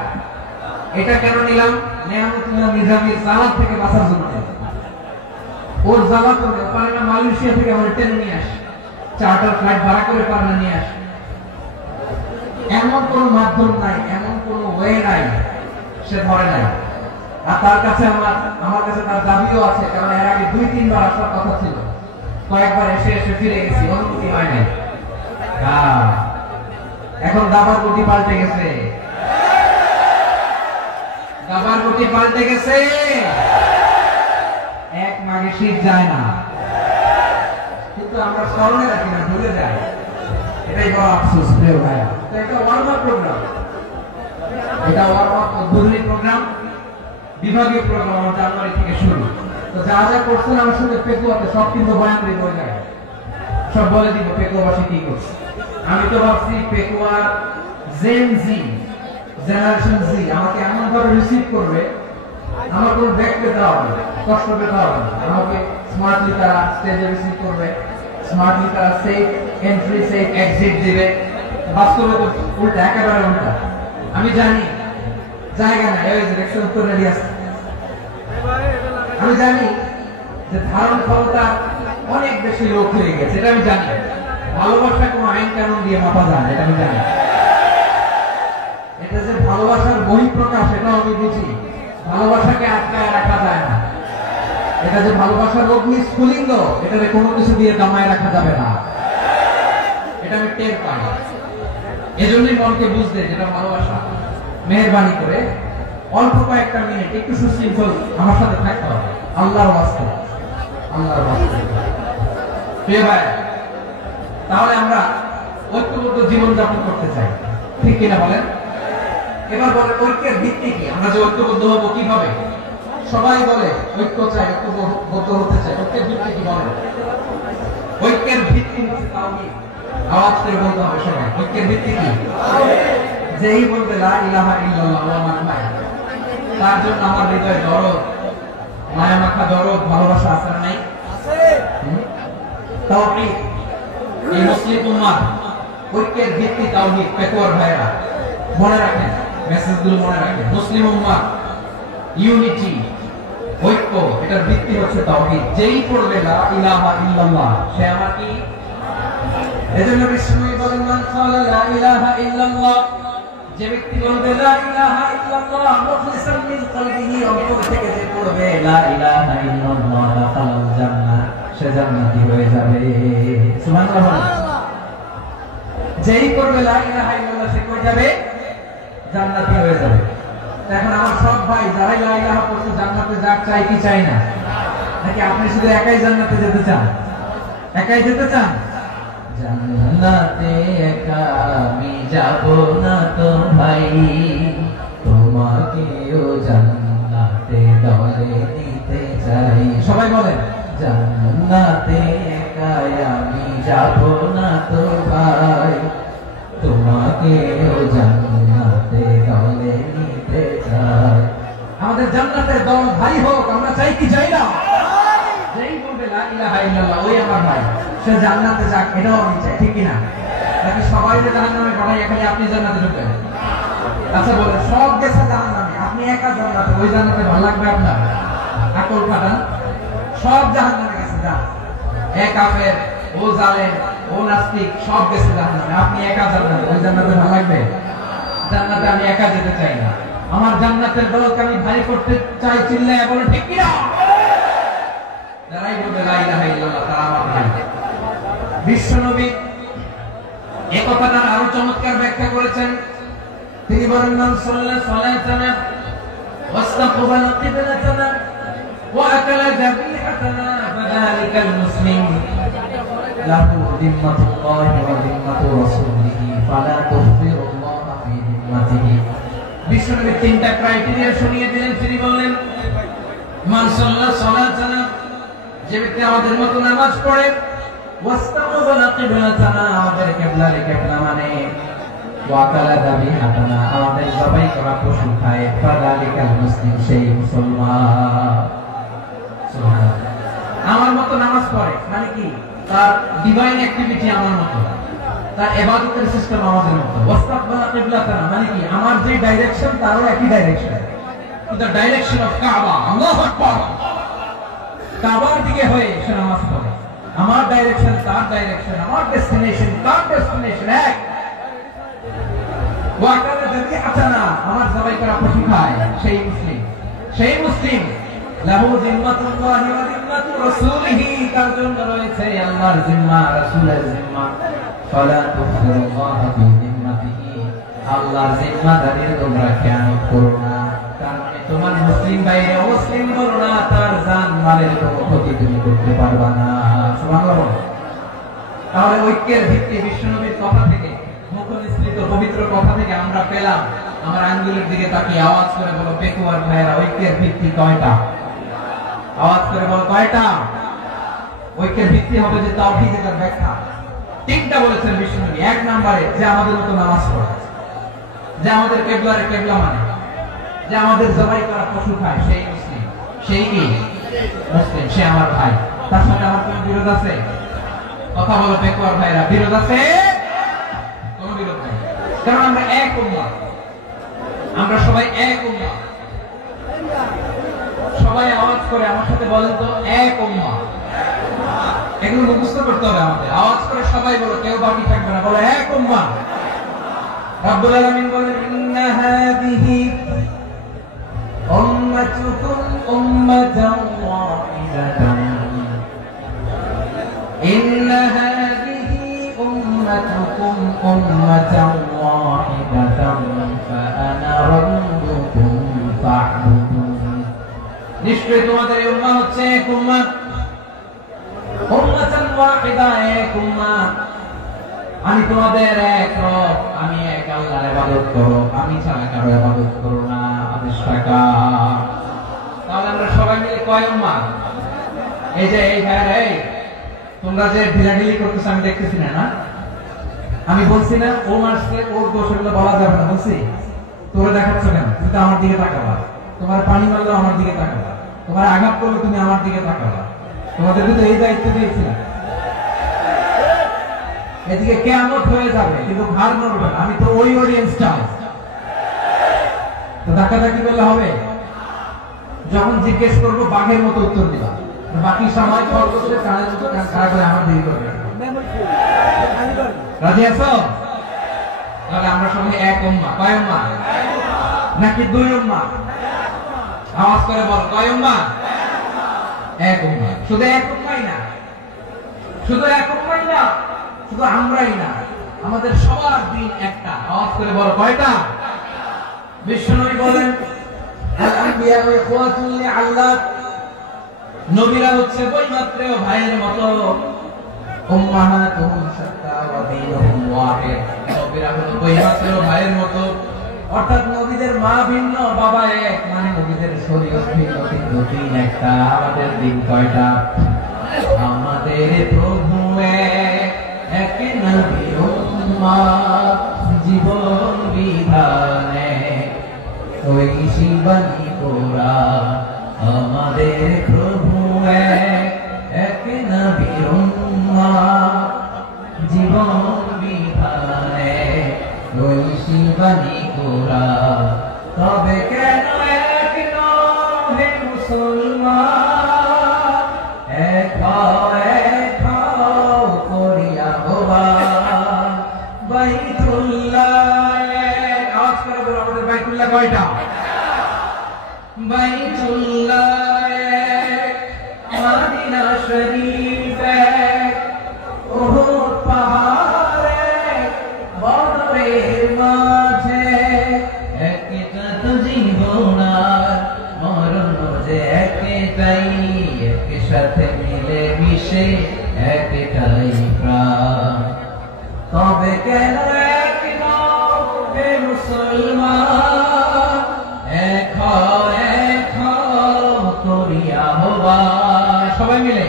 এটা কেন নিলাম? নেহামতুল্লাহ নিজামীর জালাত থেকে বাঁচার জন্য। ওর জালাত করে পারে না, মালয়েশিয়া থেকে আমার টেনে নিয়ে আসে, চার্টার ফ্লাইট ভাড়া করে পারে না নিয়ে আসে। এমন কোন মাধ্যম নাই, এমন কোন ওয়ে নাই সে ধরে নাই। আর তার কাছে আমার কাছে তার দাবিও আছে, কারণ এর আগে 2-3 বার আসার কথা ছিল, কয়েকবার এসে ফিরে গেছি, অনুমতি হয় নাই। এখন দাবার গতি পাল্টে গেছে, দাবার গতি পাল্টে গেছে। এক মাঘে শীত যায় না, কিন্তু আমরা স্মরণে রাখি না, ভুলে যাই। এটাই বড় আফসোস প্রিয় ভাইয়া। তো এটা ওয়ার্ম আপ প্রোগ্রাম, এটা ওয়ার্ম আপ উদ্বোধনী প্রোগ্রাম, বিভাগীয় প্রোগ্রাম আমার জানুয়ারি থেকে শুরু। তো যা যা করছেন আমার সঙ্গে পেকুয়াতে সব কিন্তু বয়ান দিব, ওই জায়গায় সব বলে দিব পেকুয়াবাসী কি করছে। আমি তো ভাবছি পেকুয়ার জেন জি, জেনারেশন জি আমাকে এমন ভাবে রিসিভ করবে, আমার কোনো ব্যাক পেতে হবে না, কষ্ট পেতে হবে না। আমাকে স্মার্টলি তারা স্টেজে রিসিভ করবে, স্মার্টলি তারা সেফ এন্ট্রি সেফ এক্সিট দিবে। বাস্তবে তো উল্টা, একেবারে উল্টা। আমি জানি জায়গা নাই, এই যে দেখছেন উত্তর রেডি আছে। আমি জানি যে ধারণ ক্ষমতা অনেক বেশি লোক হয়ে গেছে, এটা আমি জানি। ভালোবাসা কোনো আইন কানুন দিয়ে মাপা যায় না, এটা আমি জানি। এটা যে ভালোবাসার বহিঃপ্রকাশ, এটাও আমি বুঝি। ভালোবাসাকে আটকায় রাখা যায় না। এটা যে ভালোবাসার অগ্নি স্ফুলিঙ্গ, এটাকে কোনো কিছু দিয়ে দমায় রাখা যাবে না, এটা আমি টের পাই। এজন্যই মনকে বুঝতে যেটা ভালোবাসা। মেহেরবানি করে অল্প কয়েকটা মিনিট একটু সুশৃঙ্খল আমার সাথে থাকতে হবে, আল্লাহর ওয়াস্তে, আল্লাহর ওয়াস্তে। প্রিয় ভাই, তাহলে আমরা ঐক্যবদ্ধ জীবন যাপন করতে চাই, ঠিক কিনা বলেন? এবার বলে ঐক্যের ভিত্তি কি? আমরা যে ঐক্যবদ্ধ হবো কিভাবে? সবাই বলে ঐক্য চাই, ঐক্যবদ্ধ হতে চাই। ঐক্যের ভিত্তি কি বলেন? ঐক্যের ভিত্তি হচ্ছে তাওহীদ। আওয়াজ করে বলতে হবে সবাই, ঐক্যের ভিত্তি কি? যেই বলবে লা ইলাহা ইল্লাল্লাহ ওয়া মান মায়া, তার জন্য আমার হৃদয়ে দরদ, মায়া মাখা দরদ, ভালোবাসা আছে না নাই? আছে। তাওহীদ, এই মুসলিম উম্মাহ ঐক্যের ভিত্তি তাওহীদ। পেকুয়ার ভাইরা মনে রাখেন, মেসেজগুলো মনে রাখেন। মুসলিম উম্মাহ ইউনিটি, ঐক্য, এটার ভিত্তি হচ্ছে তাওহীদ। যেই পড়বে লা ইলাহা ইল্লাল্লাহ সে আমার কি? এজন্য বিষ্ণু বলেন, মান ক্বালা লা ইলাহা ইল্লাল্লাহ, যে ব্যক্তি বলবে লা ইলাহা ইল্লাল্লাহ মুখলিসান মিন কলবিহি, অন্তর থেকে যে পড়বে লা ইলাহা ইল্লাল্লাহ দাখালাল জান্নাহ, সে জান্নাতি হয়ে যাবে। সুবহানাল্লাহ। যেই পড়বে লা ইলাহা ইল্লাল্লাহ সে কই যাবে? জান্নাতি হয়ে যাবে। এখন আমার সব ভাই যারা লা ইলাহা পড়ছে জান্নাতে যাক, চাই কি চাই না? নাকি আপনি শুধু একাই জান্নাতে যেতে চান? একাই যেতে চান? জান্নাতে একা আমি যাব না তো ভাই, তোমাকেও জান্নাতে দলে নিতে চাই। সবাই বলেন, জান্নাতে একা আমি যাব না তো ভাই, তোমাকেও জান্নাতে দলে নিতে চাই। আমাদের জান্নাতের দল ভাই হোক, আমরা চাই কি চাই না? যেই বলবে লা ইলাহা ইল্লাল্লাহ ওই আমার ভাই, সে জান্নাতে যাক, এটাও আমি চাই, ঠিক কি না? নাকি সবাই যে জাহান্নামে পাঠাই, এখানে আপনি জান্নাতে ঢুকবেন? আচ্ছা বলেন, সব গেছে জাহান্নামে, আপনি একা জান্নাতে, ওই জান্নাতে ভালো লাগবে আপনার? আকল ফাটান, সব জাহান্নামে গেছে, যান। এক কাফের, ও জালেম, ও নাস্তিক, সব গেছে জাহান্নামে, আপনি একা জান্নাতে, ওই জান্নাতে ভালো লাগবে? জান্নাতে আমি একা যেতে চাই না। আমার জান্নাতের দলকে আমি ভারী করতে চাই, চিল্লায় বলো ঠিক কি না? যারাই বলবে লা ইলাহা ইল্লাল্লাহ তারা আমার ভাই। বিশ্বনবী এই কথাটা আরো চমৎকার ব্যাখ্যা করেছেন। তিনি বলেন, মান সাল্লা সালাতানা ওয়াস্তাকবালা কিবলাতানা ওয়া আকালা যাবিহাতানা ফাযালিকাল মুসলিম লাহু যিম্মাতুল্লাহি ওয়া যিম্মাতু রাসূলিহি ফালা তুফিরুল্লাহ ফি যিম্মাতিহি। বিশ্বনবী তিনটা ক্রাইটেরিয়া শুনিয়ে দিলেন। তিনি বললেন, মান সাল্লা সালাতানা, যে ব্যক্তি আমাদের মতো নামাজ পড়ে, ওয়াস্তাকবালা কিবলাতানা, আমাদের কিবলারে কিবলা মানে, ওয়া আকালা যাবিহাতানা, আমাদের জবাই করা পশু খায়, ফাযালিকাল মুসলিম, সেই মুসলমান। সুবহানাল্লাহ। আমার মতো নামাজ পড়ে মানে কি? তার ডিভাইন অ্যাক্টিভিটি আমার মতো, তার ইবাদতের সিস্টেম আমাদের মতো। ওয়াস্তাকবালা কিবলাতানা মানে কি? আমার যে ডাইরেকশন তারও একই direction, to the direction of কাবা। আল্লাহু আকবার। কাবার দিকে হয়ে সে নামাজ পড়ে। আমার ডাইরেকশন তার ডাইরেকশন, আমার ডেস্টিনেশন তার ডেস্টিনেশন এক। ওয়া আকালা যাবিহাতানা, আমার জবাই করা পশু খায়, সেই মুসলিম। সেই মুসলিম লাহু যিম্মাতুল্লাহি ওয়া যিম্মাতু রাসূলিহি, তার জন্য রয়েছে আল্লাহর জিম্মা, রাসূলের জিম্মা। ফালা তুফিরুল্লাহ ফি যিম্মাতিহি, আল্লাহর জিম্মাদারির তোমরা খেয়ানত করো না। তার মানে তোমার মুসলিম বাইরে অমুসলিম করো না, তার জান মালের কোনো ক্ষতি তুমি করতে পারবা না। সুবহানাল্লাহ। তাহলে ঐক্যের ভিত্তি বিশ্বনবীর কথা থেকে, মুখনিসৃত পবিত্র কথা থেকে আমরা পেলাম। আমার আঙ্গুলের দিকে তাকিয়ে আওয়াজ করে বলো পেকুয়ার ভাইয়েরা, ঐক্যের ভিত্তি কয়টা? আওয়াজ করে বলো কয়টা? ঐক্যের ভিত্তি হবে যে তাওহীদের ব্যাখ্যা। তিনটা বলেছেন বিশ্বনবী। এক নম্বরে, যে আমাদের মতো নামাজ পড়ে, যে আমাদের কিবলারে কিবলা মানে, যে আমাদের জবাই করা পশু খায়, সেই মুসলিম। সেই কি? মুসলিম। সে আমার ভাই। তার সাথে আমার কোনো বিরোধ আছে? কথা বলো পেকুয়ার ভাইরা, বিরোধ আছে? কোনো বিরোধ নেই, কারণ আমরা এক উম্মাহ, আমরা সবাই এক উম্মাহ। সবাই আওয়াজ করে আমার সাথে বলেন তো, এক উম্মাহ। এগুলো মুখস্থ করতে হবে আমাদের। আওয়াজ করে সবাই বলো, কেউ বাকি থাকবে না, বলো এক উম্মাহ। রব্বুল আলামিন বলেন, ইন্না হাযিহি উম্মাতুকুম উম্মাতান ওয়াহিদাতান, ইন্না হাযিহি উম্মাতুকুম উম্মাতান ওয়াহিদাতান ফাআনা রাব্বুকুম ফা'বুদুন। নিশ্চয়ই তোমাদের এই উম্মাহ হচ্ছে এক উম্মাহ, উম্মাতান ওয়াহিদা, এক উম্মাহ। আমি তোমাদের এক রব, আমি এক আল্লাহর ইবাদত করো, আমি ছাড়া কারো ইবাদত করো না, আদেশটা কার? তাহলে আমরা সবাই মিলে কয় উম্মাহ? এই যে এই ভাইরা, এই তোমরা যে ঢিলাঢিলি করতেছ আমি দেখতেছি না, না? আমি বলছি না ও মারছে, ওর দোষ, এগুলো বলা যাবে না বলছি? তোরে দেখাচ্ছ কেন? তুমি তো আমার দিকে তাকাবা। তোমার পানি মারলেও আমার দিকে তাকাবা, তোমার আঘাত করলে তুমি আমার দিকে তাকাবা। তোমাদেরকে তো এই দায়িত্ব দিয়েছিলাম। এদিকে কিয়ামত হয়ে যাবে কিন্তু ঘাড় নড়বে না, আমি তো ওই অডিয়েন্সটা। তো ধাক্কাধাক্কি করলে হবে? যখন জিজ্ঞেস করবো বাঘের মতো উত্তর দিবা, বাকি সময় খরগোশের কানের মতো কান খাড়া করে আমার দিকে করবে। রাজি আছো? তাহলে আমরা সবাই এক উম্মাহ। কয় উম্মাহ? নাকি দুই উম্মাহ? আওয়াজ করে বল, কয় উম্মাহ? এক উম্মাহ। শুধু এক উম্মাহই না, শুধু এক উম্মাহই না, শুধু আমরাই না, আমাদের সবার দিন একটা। আওয়াজ করে বল, কয়টা? বিশ্বনবী বলেন, আল আনবিয়া ইখওয়াতুল লিআল্লাহ, নবীরা হচ্ছে বৈমাত্রেয় ভাইয়ের মতো। উম্মাহাতুহুম শাত্তা ওয়া দীনুহুম ওয়াহিদ, নবীরা হলো বৈমাত্রেয় ভাইয়ের মতো। অর্থাৎ নবীদের মা ভিন্ন, বাবা এক, মানে নবীদের শরীয়ত ভিন্ন, কিন্তু দিন একটা। আমাদের দিন কয়টা? আমাদের প্রভু এক, নবীর উম্মাহ, জীবন বিধানে ওই শিবানী গোরা। আমাদের প্রভু এক, নবীর উম্মাহ, জীবন বিধানে ওই শিবানী গোরা। তবে কেন এক নহে মুসলমান, এক করিয়া হবা বাইতুল্লাহ। আওয়াজ করে বলো, আমাদের বাইতুল্লাহ কয়টা? বাইতুল্লাহ, মদিনা শরীফ, ওহ সাথে মিলে মিশে একটাই প্রাণ। তবে কেন এক নও হে মুসলমান, এক করি আহ্বান। সবাই মিলে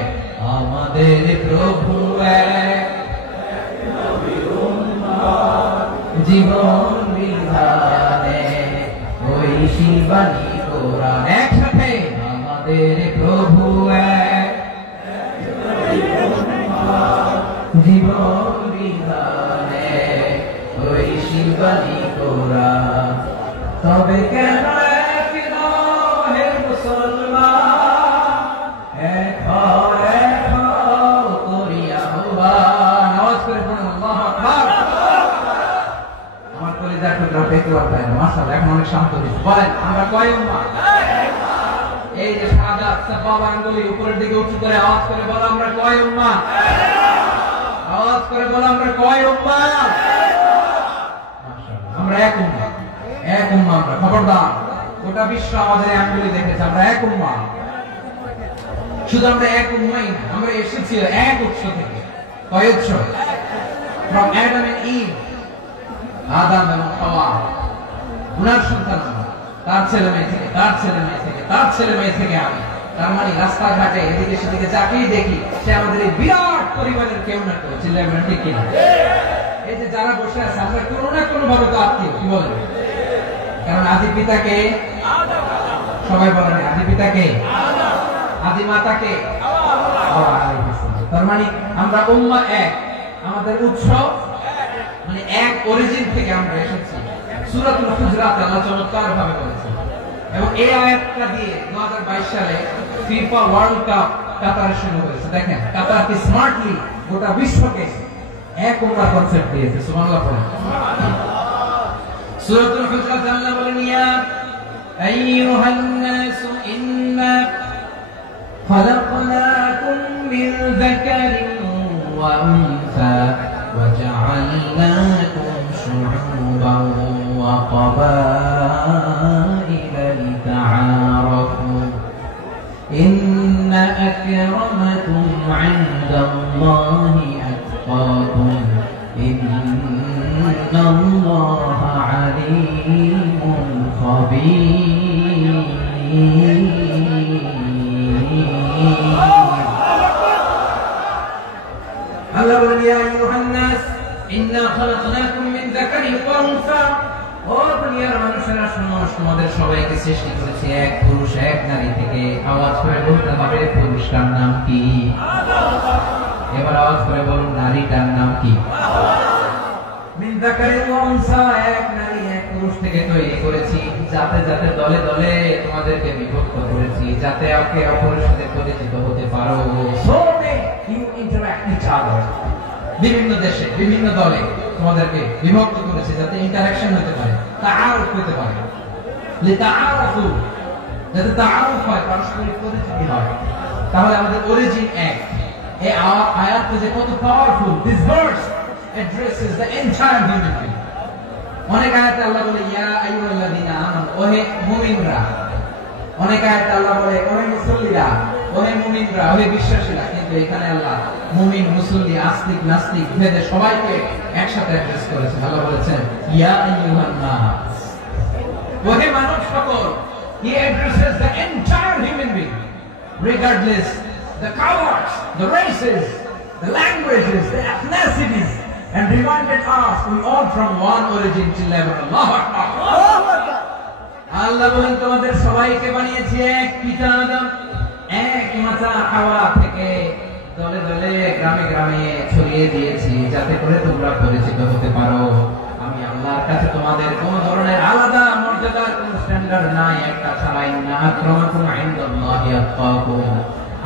আমাদের প্রভু এক, জীবন বিধানে ওই শিবানী কোরআন। একসাথে আমাদের প্রভু এক, জীবন বিধানে ওই শিবানী কোরআন। তবে কেন এক নও হে মুসলমান, এক করি আহ্বান। আওয়াজ করে পড়ুন আল্লাহু আকবার। আমার কলিজার টুকরা দেখতে পারবেন মাশাআল্লাহ, এখন অনেক শান্ত হয়েছে। বলেন আমরা কয় উম্মাহ? এই যে শাহাদাত সাবাব আঙ্গুলি উপরের দিকে উঁচু করে আওয়াজ করে বলো আমরা কয় উম্মাহ? আওয়াজ করে বলো আমরা কয় উম্মাহ? মাশাআল্লাহ, আমরা এক উম্মাহ, এক উম্মাহ। আমরা খবরদার, গোটা বিশ্ব আমাদের আঙ্গুলি দেখেছে আমরা এক উম্মাহ। শুধু আমরা এক উম্মাহই না, আমরা এসেছি এক উৎস থেকে। কয় উৎস? from Adam and Eve, আদম এবং হাওয়া, উনার সন্তান, তার ছেলে মেয়ে থেকে, তার ছেলে মেয়ে থেকে, তার ছেলে মেয়ে থেকে আমি। তার মানে রাস্তাঘাটে এদিকে সেদিকে যাকেই দেখি সে আমাদের এই বিরাট পরিবারের কেউ না কেউ। চিল্লাবেন ঠিক কিনা? এই যে যারা বসে আছে আমরা কোনো না কোনো ভাবে তো আত্মীয়, কি বলেন? কারণ আদি পিতাকে, সবাই বলেন আদি পিতাকে, আদি মাতাকে। তার মানে আমরা উম্মাহ এক, আমাদের উৎস মানে এক, অরিজিন থেকে আমরা এসেছি। সূরাতুল হুজরাত আল্লাহ চমৎকার ভাবে বলেছেন। এবং এই আয়াতটা দিয়ে 2022 সালে ফিফা ওয়ার্ল্ড কাপ কাতারে শুরু হয়েছে। দেখেন কাতার কি স্মার্টলি গোটা বিশ্বকে এক উম্মাহ কনসেপ্ট দিয়েছে। সুবহানাল্লাহ পড়ুন। সূরাতুল হুজরাত আল্লাহ বলেন ইয়া আইয়ুহান নাস ইন্না খালাকনাকুম মিন যাকারিন ওয়া উনসা وجعلناكم شعوبا وقبائل لتعارفوا إن أكرمكم عند الله أتقاكم إن الله عليم خبير আল্লাহ বলেন ইয়া আইয়ুহান নাস ইন্না খালাকনাকুম মিন যাকারিন ওয়া উনসা। ও দুনিয়ার মানুষেরা শোনো, তোমাদের সবাইকে সৃষ্টি করেছি এক পুরুষ এক নারী থেকে। আওয়াজ করে বলতে হবে পুরুষটার নাম কি? এবার আওয়াজ করে বলুন নারীটার নাম কি? মিন যাকারিন ওয়া উনসা, এক নারী এক পুরুষ থেকে তৈরি করেছি। যাতে যাতে দলে দলে তোমাদেরকে বিভক্ত করেছি, যাতে একে অপরের সাথে পরিচিত হতে পারো। So you interact each other. বিভিন্ন দেশে বিভিন্ন দলে তোমাদেরকে বিভক্ত করেছে যাতে ইন্টারঅ্যাকশন হতে পারে, তাআরুফ হতে পারে। লিতাআরাফু, যাতে তাআরুফ হয়, পারস্পরিক পরিচিতি হয়। তাহলে আমাদের অরিজিন এক। এই আয়াতটা যে কত powerful. This verse addresses the entire human being. অনেক আয়াতে আল্লাহ বলে ইয়া আইয়ুহাল্লাযীনা আমানু, ওহে মুমিনরা। অনেক আয়াতে আল্লাহ বলে ওহে মুসল্লিরা, ওহে মুমিনরা, ওহে বিশ্বাসীরা। কিন্তু এখানে আল্লাহ মুমিন, মুসল্লি, আস্তিক, নাস্তিক ভেদে সবাইকে একসাথে অ্যাড্রেস করেছেন। আল্লাহ বলেছেন ইয়া আইয়ুহান নাস, ওহে মানব সকল। He addresses the entire human being, regardless the colors, the races, the languages, the ethnicities, and reminded us we all from one origin till ever. Allahu Akbar. আল্লাহ বলেন তোমাদের সবাইকে বানিয়েছি এক পিতা আদম, এক মাতা হাওয়া থেকে। দলে দলে গ্রামে গ্রামে ছড়িয়ে দিয়েছি যাতে করে তোমরা পরিচিত হতে পারো। আমি আল্লাহর কাছে তোমাদের কোন ধরনের আলাদা মর্যাদার কোন স্ট্যান্ডার্ড নাই একটা ছাড়া। ইন্না আক্রামাকুম ইনদাল্লাহি আতকাকুম,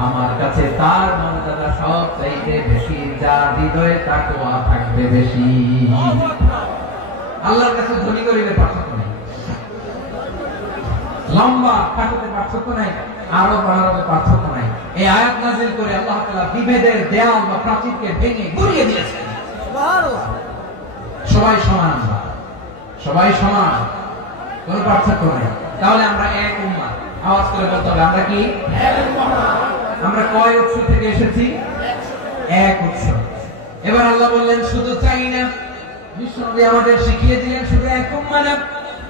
আমার কাছে তার মর্যাদা সবচাইতে বেশি, যার হৃদয়ে তাকওয়া থাকবে বেশি। আল্লাহর কাছে ধনী গরিবের পার্থক্য নেই, লম্বা খাটোতে পার্থক্য নাই, আরব আরবের পার্থক্য নাই। এই আয়াত নাযিল করে আল্লাহ তাআলা বিভেদের দেয়াল বা প্রাচীরকে ভেঙে গুড়িয়ে দিয়েছেন। সবাই সমান, সবাই সমান, কোনো পার্থক্য নাই। তাহলে আমরা এক উম্মাহ। আওয়াজ করে বলতে হবে আমরা কি? এক উম্মাহ। আমরা কয় উৎস থেকে এসেছি? এক উৎস। এবার আল্লাহ বললেন শুধু চাই না, বিশ্বনবী আমাদের শিখিয়ে দিলেন শুধু এক উম্মাহ না,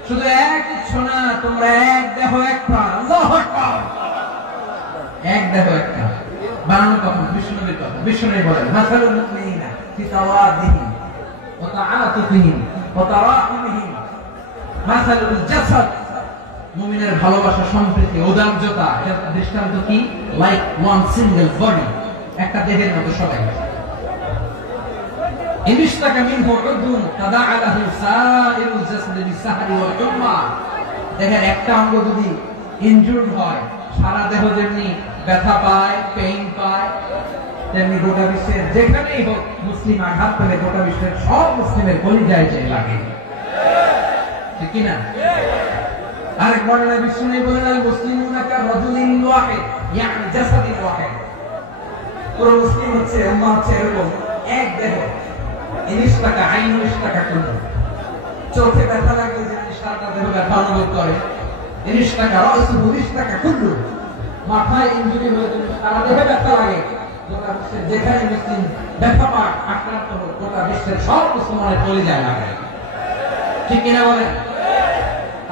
শুধু এক উৎস না, তোমরা এক দেহ এক প্রাণ। আল্লাহু আকবার। এক দেহ এক প্রাণ বানানো কখন? বিশ্বনবীর কথা। বিশ্বনবী বলেন মাসালুল মুমিনিনা ফি তাওয়াদিহিম ওয়া তাআতুফিহিম ওয়া তারাহুমিহিম মাসালুল জাসাদ। মুমিনের ভালোবাসা, সম্প্রীতি, ঔদার্যতা, এর দৃষ্টান্ত কি? লাইক ওয়ান সিঙ্গেল বডি, একটা দেহের মতো সবাই। ইনিশতাকা মিনহু উদুন তাদাআ লাহু সাইরুল জাসাদি বিসাহরি ওয়াল হুম্মা। দেহের একটা অঙ্গ যদি ইনজুরড হয়, সারা দেহ যেমনি ব্যথা পায়, পেইন পায়, তেমনি গোটা বিশ্বের যেখানেই হোক মুসলিম আঘাত পেলে গোটা বিশ্বের সব মুসলিমের কলিজায় যায় লাগে, ঠিক কি না? আরেক বর্ণনায় বিশ্বনবী বলেন আল মুসলিমুনা কা রাজুলিন ওয়াহিদ, ইয়ানি জাসাদিন ওয়াহিদ। পুরো মুসলিম হচ্ছে, উম্মাহ হচ্ছে এরকম এক দেহ। ইনিশতাকা আইনু ইশতাকা কুল্লু। চোখে ব্যথা লাগলে যেমনি সারা দেহ ব্যথা অনুভব করে, ইনিশতাকা রাসুহু ইশতাকা কুল্লু। মাথায় ইনজুরি হয়ে যদি সারা দেহে ব্যথা লাগে, গোটা বিশ্বের যেখানে মুসলিম ব্যথা পায়, আক্রান্ত হোক, গোটা বিশ্বের সব মুসলমানের কলিজায় লাগে, ঠিক কিনা বলেন?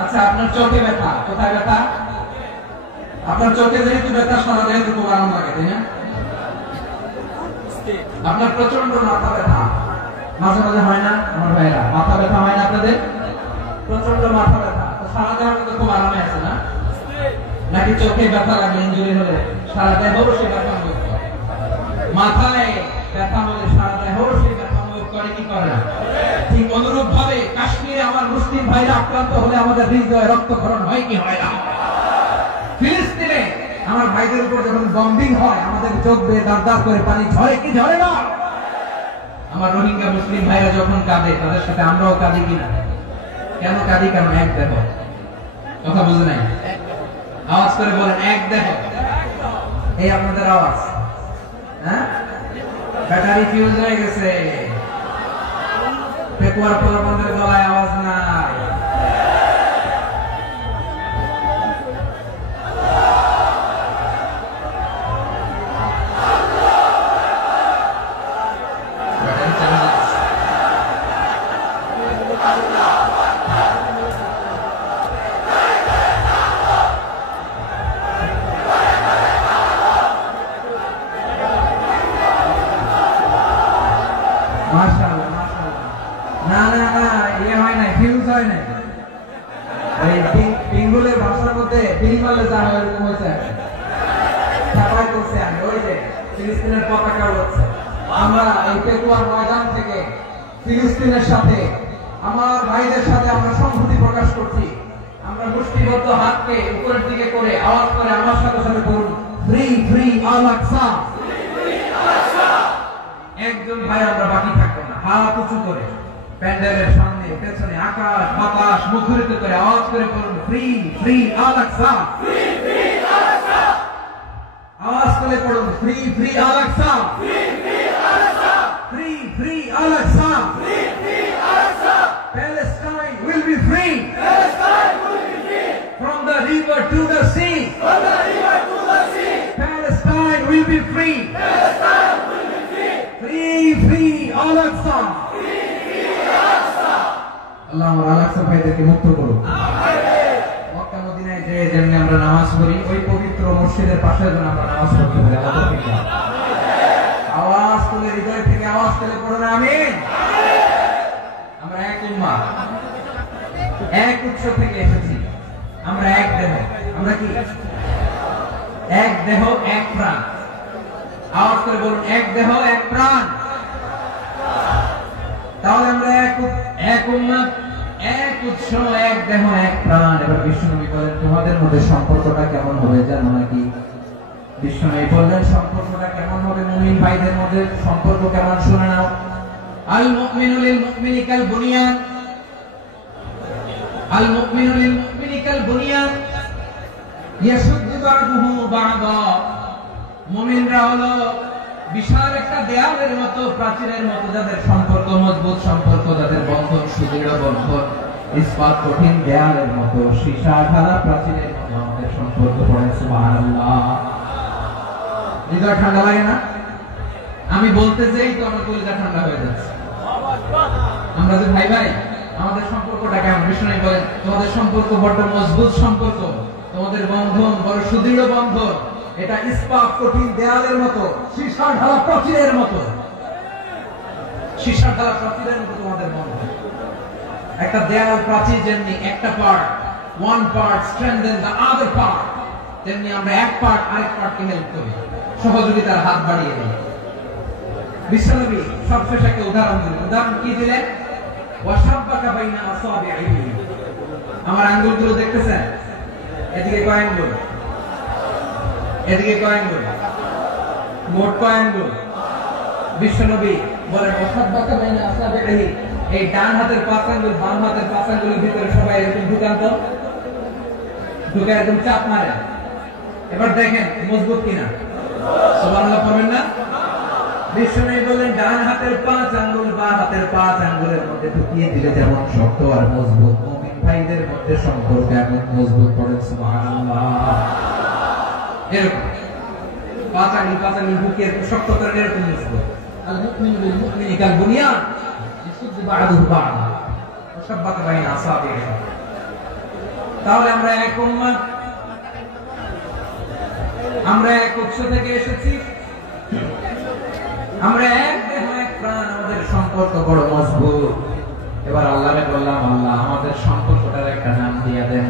আচ্ছা, আপনার চোখে ব্যথা, কোথায় ব্যথা? আপনার চোখে যেহেতু ব্যথা, সারা দেহে তো খুব আরাম লাগে, তাই না? আপনার প্রচন্ড মাথা ব্যথা মাঝে মাঝে হয় না আমার ভাইরা? মাথা ব্যথা হয় না আপনাদের? প্রচন্ড মাথা ব্যথা, তো সারা দেহ তো খুব আরামে আছে না? নাকি চোখে ব্যথা লাগলে, ইনজুরি হলে সারা দেহ সেই ব্যথা অনুভব করে? মাথায় ব্যথা হলে সারা দেহ সেই ব্যথা অনুভব করে কি করে না? ঠিক অনুরূপ ভাবে কাশ্মীরে আমার মুসলিম ভাইরা আক্রান্ত হলে আমাদের হৃদয়ে রক্তক্ষরণ হয় কি হয় না? ফিলিস্তিনে আমার ভাইদের উপর যখন বম্বিং হয়, আমাদের চোখ বেয়ে দাঁড় দাঁড় করে পানি ঝরে কি ঝরে না? আমার রোহিঙ্গা মুসলিম ভাইরা যখন কাঁদে, তাদের সাথে আমরাও কাঁদি কিনা? কেন কাঁদি? কারণ এক দেহ। কথা বুঝে নাই? আওয়াজ করে বলেন এক দেহ। এই আপনাদের আওয়াজ, হ্যাঁ? ব্যাটারি ফিউজ হয়ে গেছে, পেকুয়ার পোলাপানদের গলায় আওয়াজ নাই। আমরা এই পেকুয়ার ময়দান থেকে ফিলিস্তিনের সাথে, আমার ভাইদের সাথে আমরা সংহতি প্রকাশ করছি। আমরা মুষ্টিবদ্ধ হাতকে উপরের দিকে করে আওয়াজ করে আমার সাথে সাথে বলুন ফ্রি ফ্রি আল আকসা। একজন ভাই আমরা বাকি থাকবো না, হাত উঁচু করে প্যান্ডেলের সামনে পেছনে আকাশ বাতাস মুখরিত করে আওয়াজ করে বলুন ফ্রি ফ্রি আল আকসা। আওয়াজ করে পড়ুন free free Al Aqsa. Free, free Al-Aqsa. Free, free Al-Aqsa. Palestine will be free. Palestine will be free. From the river to the sea. From the river to the sea. Palestine will be free. Palestine will be free. Free, free Al-Aqsa. Free, free Al-Aqsa. Allah আমার Al-Aqsa ভাইদেরকে মুক্ত করুন। আমিন। মক্কা মদিনায় যে যেমনি আমরা নামাজ পড়ি, ওই পবিত্র মসজিদের পাশে যেন আমরা নামাজ পড়তে পারি। আল্লাহ তৌফিক দান। আওয়াজ তুলে হৃদয় থেকে আওয়াজ তুলে পড়ুন আমিন। আমরা এক উম্মাহ, এক উৎস থেকে এসেছি, আমরা এক দেহ। আমরা কি? এক দেহ এক প্রাণ। আওয়াজ করে বলুন এক দেহ এক প্রাণ। তাহলে আমরা এক উম্মাহ, এক উৎস, এক দেহ এক প্রাণ। এবার বিশ্বনবী বলেন তোমাদের মধ্যে সম্পর্কটা কেমন হবে জানো নাকি? বিশ্বনবী বললেন সম্পর্কটা কেমন হবে? মুমিন ভাইদের মধ্যে সম্পর্ক কেমন শুনে নাও। আল মুমিনু লিল মুমিনি কাল বুনিয়ান। আল মুমিনু লিল মুমিনি কাল বুনিয়ান ইয়াশুদ্দু বা'দুহু বা'দা। মুমিনরা হলো বিশাল একটা দেয়ালের মতো, প্রাচীরের মতো, যাদের সম্পর্ক মজবুত, সম্পর্ক যাদের বন্ধন সুদৃঢ়, বন্ধন ইস্পাত কঠিন দেয়ালের মতো, সীসা ঢালা প্রাচীরের মতো আমাদের সম্পর্ক। পড়ে সুবহানাল্লাহ। হৃদয় ঠান্ডা লাগে না? আমি বলতে যেই তো আমার কলিজা ঠান্ডা হয়ে যাচ্ছে। আমরা যে ভাই ভাই, আমাদের সম্পর্কটা কেমন? বিষ্ণু বলেন তোমাদের সম্পর্ক বড় মজবুত সম্পর্ক, তোমাদের বন্ধন বড় সুদৃঢ় বন্ধন, এটা ইস্পাত কঠিন দেয়ালের মতো, সীসা ঢালা প্রাচীরের মতো, সীসা ঢালা প্রাচীরের মতো তোমাদের বন্ধন। একটা দেয়াল প্রাচীর যেমনি একটা part, one part strengthen the other part, তেমনি আমরা এক পার্ট আরেক পার্টকে হেল্প করি, সহযোগিতার হাত বাড়িয়ে দিই। বিশ্বনবী সবশেষে একটা উদাহরণ দিলেন। উদাহরণ কি দিলেন? ওয়াশাব্বাকা বাইনা আসাবিহি, আমার আঙ্গুলগুলো দেখতেছেন? এদিকে কয় আঙ্গুল? এদিকে কয় আঙ্গুল? মোট কয় আঙ্গুল? বিশ্বনবী বলেন ওয়াশাব্বাকা বাইনা আসাবিহি, এই ডান হাতের 5 আঙ্গুল বাম হাতের 5 আঙ্গুলের ভিতরে সবাই এরকম ঢুকান্ত, ঢুকে একদম চাপ মারে। এবার দেখেন মজবুত কিনা। সুবহানাল্লাহ পড়বেন না? বিষ্ণু বলেন ডান হাতের 5 আঙ্গুল বাম হাতের 5 আঙ্গুলের মধ্যে ঢুকিয়ে দিলে যেমন শক্ত আর মজবুত, মুমিন ভাইদের মধ্যে সম্পর্ক এমন মজবুত। পড়েন সুবহানাল্লাহ। এরকম 5 আঙ্গুল ঢুকিয়ে শক্ত করে এরকম মজবুত। আল মুমিনু বিল মুমিনি কাল বুনিয়ান ইসুদ্দু বা'দুহু বা'দা ওয়াশাব্বাকা বাইনা আসাবিহি। তাহলে আমরা এক উম্মাহ, আমরা এক উৎস থেকে এসেছি, আমরা এক দেহ এক প্রাণ, আমাদের সম্পর্ক বড় মজবুত। এবার আল্লাহকে বললাম, আল্লাহ আমাদের সম্পর্কটার একটা নাম দিয়ে দেন।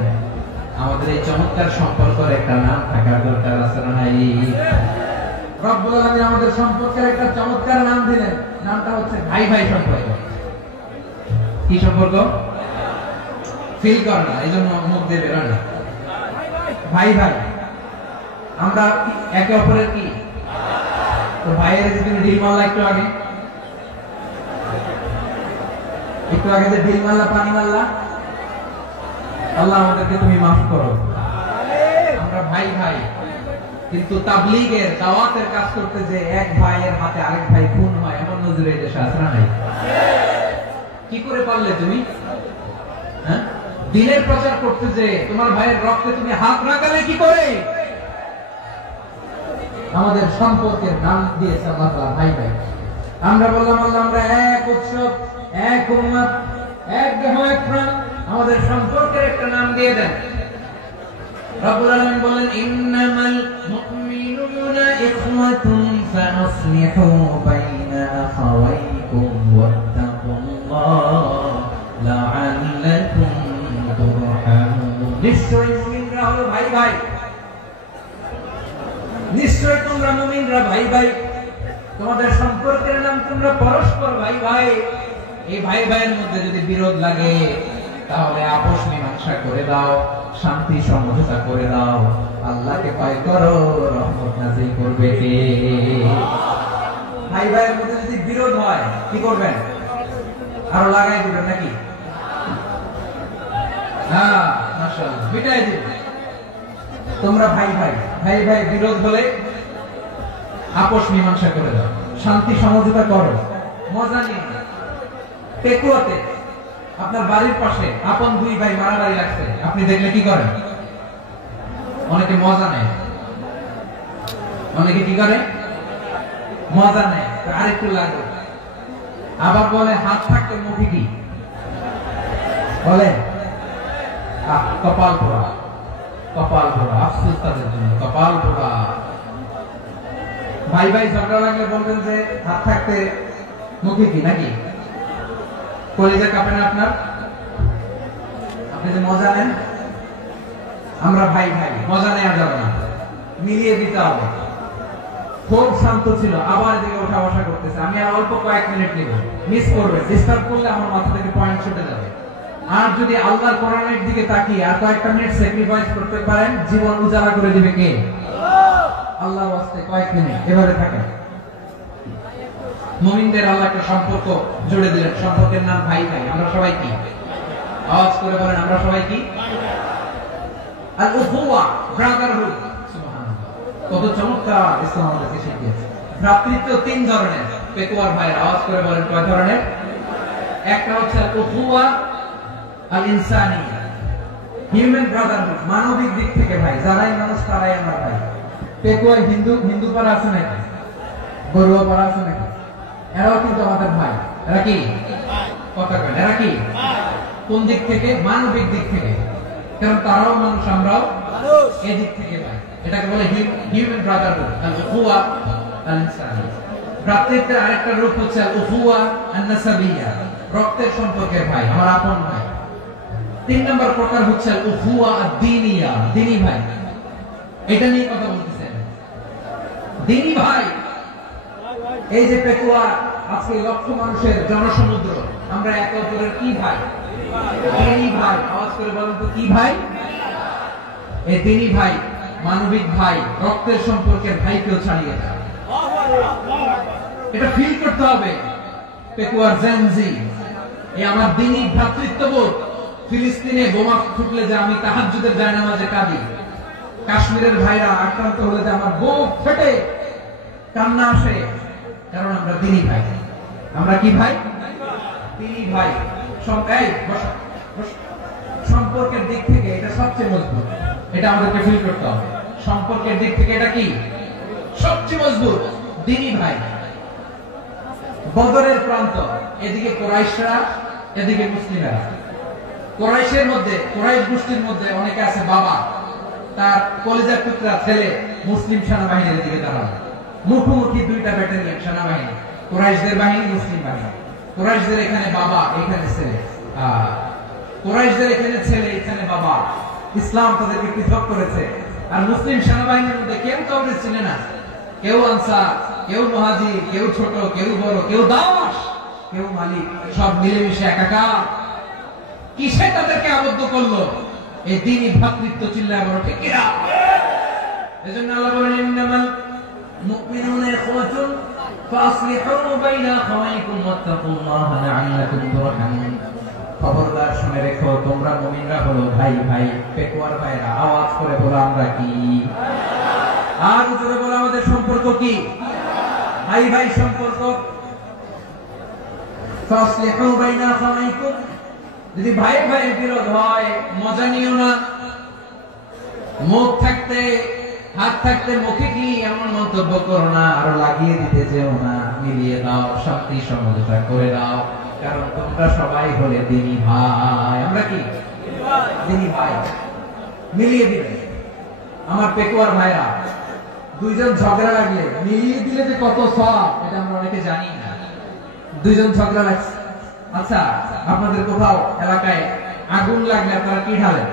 আমাদের এই চমৎকার সম্পর্কের একটা নাম থাকার দরকার আছে না নাই? রব্বুল আলামিন আমাদের সম্পর্কের একটা চমৎকার নাম দিলেন, নামটা হচ্ছে ভাই ভাই সম্পর্ক। কি সম্পর্ক? ফিল করে না, এই জন্য মুখ দিয়ে বেরোয় না। ভাই ভাই, আমরা একে অপরের কি? তো ভাইয়ের যে তুমি ঢিল মারলা একটু আগে, যে ঢিল মারলা, পানি মারলা, আল্লাহ আমাদেরকে তুমি মাফ করো। আমরা ভাই ভাই, কিন্তু তাবলীগের দাওয়াতের কাজ করতে যে এক ভাইয়ের হাতে আরেক ভাই খুন হয়, এমন নজির এই দেশে আছে না নাই? কি করে পারলে তুমি? হ্যাঁ, দিনের প্রচার করতে যে তোমার ভাইয়ের রক্তে তুমি হাত লাগালে কি করে? আমাদের সম্পর্কের নাম দিয়েছে আল্লাহ তাআলা ভাই ভাই। আমরা বললাম আল্লাহ আমরা এক উৎসব, এক উম্মাহ, এক দেহ এক প্রাণ, আমাদের সম্পর্কের একটা নাম দিয়ে দেন। রব্বুল আলামিন বলেন ইন্নামাল মুমিনুনা ইখওয়াতুন ফাসলিহু বাইনা আখাওয়াইকুম ওয়াত্তাকুল্লাহ লাআল্লাকুম তুরহামুন। নিশ্চয়ই মুমিনরা হলো ভাই ভাই, নিশ্চয় তোমরা মুমিনরা ভাই ভাই, তোমাদের সম্পর্কের নাম তোমরা পরস্পর ভাই ভাই। এই ভাই ভাইয়ের মধ্যে যদি বিরোধ লাগে তাহলে আপোষ মীমাংসা করে দাও, শান্তি সমঝোতা করে দাও। আল্লাহকে ভয় করো, রহমত নাযিল করবে কে? ভাই ভাইয়ের মধ্যে যদি বিরোধ হয় কি করবেন? আরো লাগাই দিবেন নাকি? হ্যাঁ মাশাআল্লাহ, মিটাই দিবেন। তোমরা ভাই ভাই, ভাই ভাই বিরোধ হলে আপোষ মীমাংসা করে দাও, শান্তি সমঝোতা করো, মজা নিন। পেকুয়াতে আপনার বাড়ির পাশে আপন দুই ভাই মারামারি লাগছে, আপনি দেখলে কি করেন? অনেকে মজা নেয়, অনেকে কি করে? মজা নেয়, আরেকটু লাগে। আবার বলে হাত থাকতে মুখে কি বলে? কপাল পোড়া, কপাল পোড়া, আফসোস তাদের জন্য, কপাল পোড়া। ভাই ভাই ঝগড়া লাগলে বলবেন যে হাত থাকতে মুখে কি, নাকি? কলিজা কাঁপে না আপনার? আপনি যে মজা নেন, আমরা ভাই ভাই, মজা নেওয়া যাবে না, মিলিয়ে দিতে হবে। খুব শান্ত ছিল, আবার এদিকে ওঠা বসা করতেছে। আমি আর অল্প কয়েক মিনিট নিব, মিস করবে, ডিস্টার্ব করলে আমার মাথা থেকে পয়েন্ট ছুটে যাবে। আর যদি আল্লাহর কোরআনের দিকে তাকিয়ে আর কয়েকটা মিনিট স্যাক্রিফাইস করতে পারেন, জীবন উজালা করে দিবে কে? আল্লাহর ওয়াস্তে কয়েক মিনিট এভাবে থাকেন। মুমিনদের আল্লাহ একটা সম্পর্ক জুড়ে দিলেন, সম্পর্কের নাম ভাই ভাই। আমরা সবাই কি? আওয়াজ করে বলেন, আমরা সবাই কি? আল উখওয়া, ব্রাদারহুড। সুবহানাল্লাহ, কত চমৎকার ইসলাম আমাদেরকে শিখিয়েছে। ভ্রাতৃত্ব তিন ধরনের। পেকুয়ার ভাইয়ের আওয়াজ করে বলেন কয় ধরনের? একটা হচ্ছে আল উখওয়া আল ইনসানিয়া, হিউম্যান ব্রাদারহুড, মানবিক দিক থেকে ভাই, যারাই মানুষ তারাই আমরা ভাই। পেকুয়ায় হিন্দু পাড়া আছে নাকি, বড়ুয়া পাড়া আছে নাকি? এরাও কিন্তু আমাদের ভাই। এরা কি কথা কয়? এরা কি কোন দিক থেকে? মানবিক দিক থেকে। কারণ তারাও মানুষ, আমরাও এই দিক থেকে ভাই। এটাকে বলে হিউম্যান ব্রাদারহুড, আল-উখুয়া আল-ইনসানিয়া। ভ্রাতৃত্বের আরেকটা রূপ হচ্ছে আল-উখুয়া আন-নাসাবিয়্যা, রক্তের সম্পর্কের ভাই, আমার আপন ভাই। 3 নম্বর প্রকার হচ্ছে আল-উখুয়া আদ-দীনিয়া, দ্বীনি ভাই। এটা নিয়ে কথা বলতেছেন, দ্বীনি ভাই। এই যে পেকুয়া, আজকে লক্ষ মানুষের জনসমুদ্র, আমরা একে অপরের কি ভাই? দ্বীনি ভাই। আওয়াজ করে বলেন তো, কি ভাই? এই দ্বীনি ভাই, মানবিক ভাই, রক্তের সম্পর্কের ভাই কেউ ছাড়িয়ে যায়। এটা ফিল করতে হবে। পেকুয়ার জেনজি, এই আমার দ্বীনি ভ্রাতৃত্ববোধ। ফিলিস্তিনে বোমা ফুটলে যে আমি তাহাজ্জুদের জায়নামাজে কাঁদি, কাশ্মীরের ভাইরা আক্রান্ত হলে যে আমার বুক ফেটে কান্না আসে, কারণ আমরা দ্বীনি ভাই। আমরা কি ভাই? দ্বীনি ভাই। সম্পর্কের দিক থেকে এটা সবচেয়ে মজবুত। এটা আমাদেরকে ফিল করতে হবে। সম্পর্কের দিক থেকে এটা কি সবচেয়ে মজবুত? দ্বীনি ভাই। বদরের প্রান্ত, এদিকে কুরাইশরা, এদিকে মুসলিমেরা। কুরাইশের মধ্যে, কুরাইশ গোষ্ঠীর মধ্যে অনেকে আছে বাবা, তার কলিজার টুকরা ছেলে মুসলিম সেনাবাহিনীর দিকে দাঁড়ানো। মুখোমুখি দুইটা ব্যাটালিয়ন সেনাবাহিনী, কুরাইশদের বাহিনী, মুসলিম বাহিনী। কুরাইশদের এখানে বাবা, এখানে ছেলে। কুরাইশদের এখানে ছেলে, এখানে বাবা। ইসলাম তাদেরকে পৃথক করেছে। আর মুসলিম সেনাবাহিনীর মধ্যে কেউ কাউকে চিনে না। কেউ আনসার, কেউ মুহাজির, কেউ ছোট, কেউ বড়, কেউ দাস, কেউ মালিক, সব মিলেমিশে একাকার। কিসে তাদেরকে আবদ্ধ করলো? এই দ্বীনি ভ্রাতৃত্ব। চিল্লায় বড় ঠিক কিনা? এজন্য আল্লাহ বলেন, ইন্নামাল মুমিনুনা ইখওয়াতুন ফাসলিহু বাইনা আখাওয়াইকুম ওয়াত্তাকুল্লাহা লাআল্লাকুম তুরহামুন। খবরদার শুনে রেখো, তোমরা মুমিনরা হলো ভাই ভাই। পেকুয়ার ভাইরা, আওয়াজ করে বলো আমরা কি? আর জোরে বলো আমাদের সম্পর্ক কি? ভাই ভাই সম্পর্ক। ফাসলিহু বাইনা আখাওয়াইকুম। যদি ভাই ভাই বিরোধ হয়, মজা নিও না। মুখ থাকতে, হাত থাকতে মুখে কি এমন মন্তব্য করো না, আরো লাগিয়ে দিতে যেও না। মিলিয়ে দাও, শান্তি সমঝোতা করে দাও, কারণ তোমরা সবাই হলে দ্বীনি ভাই। আমরা কি দ্বীনি ভাই? মিলিয়ে দিবে। আমার পেকুয়ার ভাইরা, দুইজন ঝগড়া লাগলে মিলিয়ে দিলে যে কত সওয়াব, এটা আমরা অনেকে জানি না। দুইজন ঝগড়া লাগছে, আচ্ছা আপনাদের কোথাও এলাকায় আগুন লাগলে আপনারা কি ঢালেন?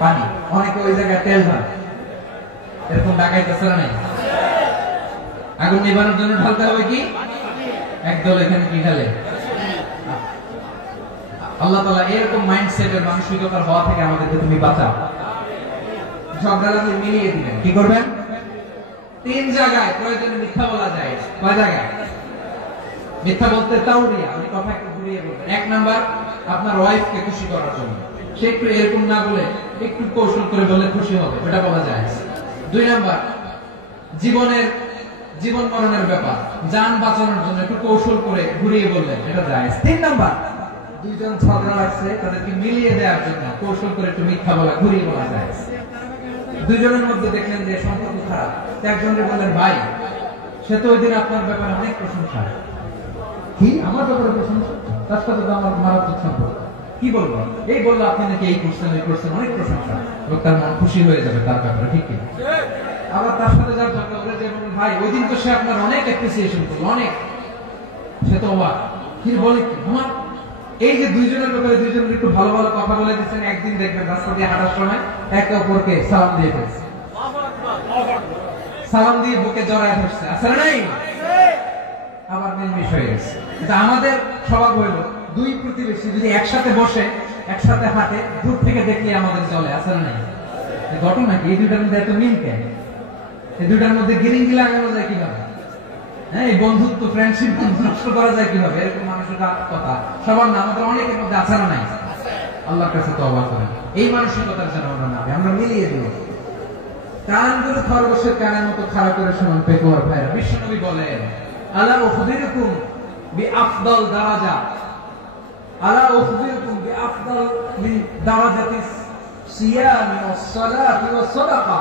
পানি। অনেকে ওই জায়গায় তেল ঢালে। এরকম ডাকাইতেছে না? আগুন নিভানোর জন্য ঢালতে হবে কি? একদল এখানে কি ঢালে? আল্লাহ তাআলা এরকম মাইন্ডসেটের মানসিকতার হওয়া থেকে আমাদেরকে তুমি বাঁচাও। ঝগড়া লাগলে মিলিয়ে দিবেন। কি করবেন? 3 জায়গায় প্রয়োজনে মিথ্যা বলা যায়। কয় জায়গায় মিথ্যা বলতে? তাওরিয়া, ওই কথা একটু ঘুরিয়ে বলবেন। 1 নাম্বার, আপনার ওয়াইফকে খুশি করার জন্য। সে একটু এরকম না বলে একটু কৌশল করে বলে খুশি হবে, এটা বলা যায়। 2 নাম্বার, জীবন মরণের ব্যাপার, জান বাঁচানোর জন্য একটু কৌশল করে ঘুরিয়ে বললেন, এটা যায়। 3 নাম্বার, দুইজন ঝগড়া লাগছে, তাদেরকে মিলিয়ে দেওয়ার জন্য কৌশল করে একটু মিথ্যা বলা, ঘুরিয়ে বলা যায়। দুইজনের মধ্যে দেখলেন যে সম্পর্ক খারাপ, একজনকে বললেন ভাই, সে তো ওই দিন আপনার ব্যাপারে অনেক প্রশংসা। কি আমার ব্যাপারে প্রশংসা? তার সাথে তো আমার মারাত্মক সম্পর্ক। কি বলবো? এই বললো আপনি নাকি এই করছেন, ওই করছেন, অনেক প্রশংসা। তার মন খুশি হয়ে যাবে তার ব্যাপারে, ঠিক কি? আবার তার সাথে যার ঝগড়া করে যে ভাই ওই দিন তো সে আপনার অনেক অ্যাপ্রিসিয়েশন করলো, অনেক। সে তো অবাক, কি বলে কি আমার? এই যে দুইজনের ব্যাপারে দুইজনের একটু ভালো ভালো কথা বলে দিচ্ছেন, একদিন দেখবেন রাস্তা দিয়ে হাঁটার সময় একে অপরকে সালাম দিয়ে ফেলছে, সালাম দিয়ে বুকে জড়ায় ধরছে, আছে না নাই? আবার মিলমিশ হয়ে গেছে। এটা আমাদের স্বভাব হইল, দুই প্রতিবেশী যদি একসাথে বসে একসাথে হাঁটে, দূর থেকে দেখলে আমাদের চলে, আছে না নাই? ঘটনা কি? এই দুইটার মধ্যে এত মিল কেন? এই দুইটার মধ্যে গিরিঙ্গি লাগানো যায় কিভাবে? হ্যাঁ, এই বন্ধুত্ব, ফ্রেন্ডশিপ নষ্ট করা যায় কিভাবে? এরকম মানুষের কথা সবার না, আমাদের অনেকের মধ্যে আছে না নাই? আল্লাহর কাছে তওবা করেন, এই মানসিকতার যেন আমরা না, আমরা মিলিয়ে দেব। কানগুলো খরগোশের কানের মতো খাড়া করে শুনুন পেকুয়ার ভাইরা। বিশ্বনবী বলেন, আলা উখবিরুকুম বিআফদাল দারাজা, আলা উখবিরুকুম বিআফদাল মিন দারাজাতিস সিয়ামি ওয়াস সালাতি ওয়াস সাদাকা।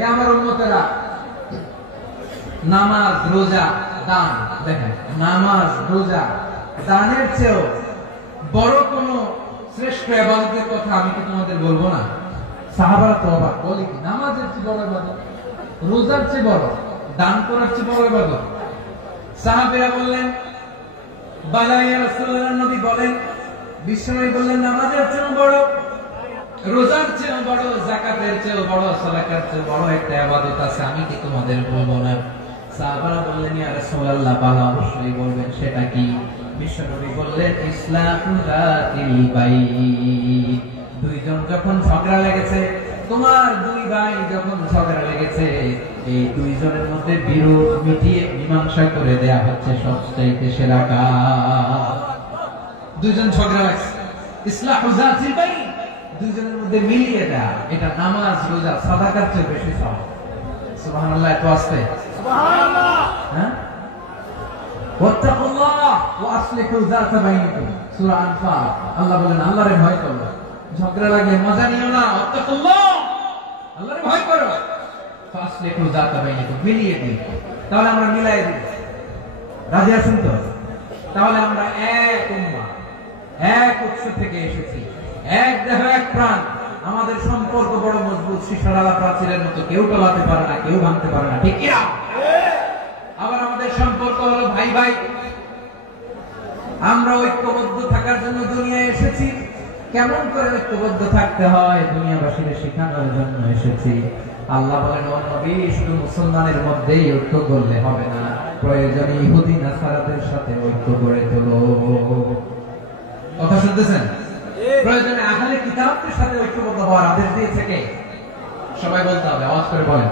এ আমার উম্মতেরা, নামাজ, রোজা, দান, দেখেন নামাজ, রোজা, দানের চেয়েও বড় কোন শ্রেষ্ঠ ইবাদতের কথা আমি কি তোমাদের বলবো না? সাহাবারা তো অবাক, বলে কি নামাজের চেয়ে বড় ইবাদত, রোজার চেয়ে বড়, দান করার চেয়ে বড় ইবাদত? সাহাবীরা বললেন বালা ইয়া রাসূলুল্লাহ, নবী বলেন, বিশ্বনবী বললেন নামাজের চেয়েও বড়, রোজার চেয়েও বড়, যাকাতের চেয়েও বড়, সালাতের চেয়েও বড় একটা ইবাদত আছে, আমি কি তোমাদের বলবো না? সাহাবারা বললেন ইয়া রাসূলুল্লাহ, বালা, অবশ্যই বলবেন, সেটা কি? বিশ্বনবী বললেন ইসলাহু যাতিল বাইন। দুইজন যখন ঝগড়া লেগেছে, তোমার দুই ভাই যখন ঝগড়া লেগেছে, এই দুইজনের মধ্যে বিরোধ মিটিয়ে মীমাংসা করে দেয়া হচ্ছে সবচাইতে সেরা কাজ। দুইজন ঝগড়া লাগছে, ইসলাহু যাতিল বাইন, দুইজনের মধ্যে মিলিয়ে দেয়া, এটা নামাজ, রোজা, সাদাকার চেয়ে বেশি সওয়াব। সুবহানাল্লাহ, এত আসতে সুবহানাল্লাহ। হ্যাঁ, ওয়াত্তাকুল্লাহ ওয়া আসলিহু যাতা বাইনিকুম, সূরা আনফাল। আল্লাহ বলেন আল্লাহরে ভয় করো, ঝগড়া লাগলে মজা নিও না, ওয়াত্তাকুল্লাহ, আল্লাহরে ভয় করো, ফাসলিহু যাতা বাইনিকুম, মিলিয়ে দিন। তাহলে আমরা মিলাই দিই, রাজি আছেন তো? তাহলে আমরা এক উম্মাহ, এক উৎস থেকে এসেছি, এক দেহ, এক প্রাণ, আমাদের সম্পর্ক বড় মজবুত, শিশারালা প্রাচীরের মতো, কেউ টলাতে পারে না, কেউ ভাঙতে পারে না, ঠিক কি না? আবার আমাদের সম্পর্ক হলো ভাই ভাই, আমরা ঐক্যবদ্ধ থাকার জন্য দুনিয়ায় এসেছি। কেমন করে ঐক্যবদ্ধ থাকতে হয় দুনিয়াবাসীকে শেখানোর জন্য এসেছি। আল্লাহ বলেন ও নবী, শুধু মুসলমানের মধ্যেই ঐক্য করলে হবে না, প্রয়োজনে ইহুদি নাসারাদের সাথে ঐক্য গড়ে তোলো। কথা শুনতেছেন? প্রয়োজনে আহলে কিতাবদের সাথে ঐক্যবদ্ধ হওয়ার আদেশ দিয়েছে কে? সবাই বলতে হবে, আওয়াজ করে বলেন।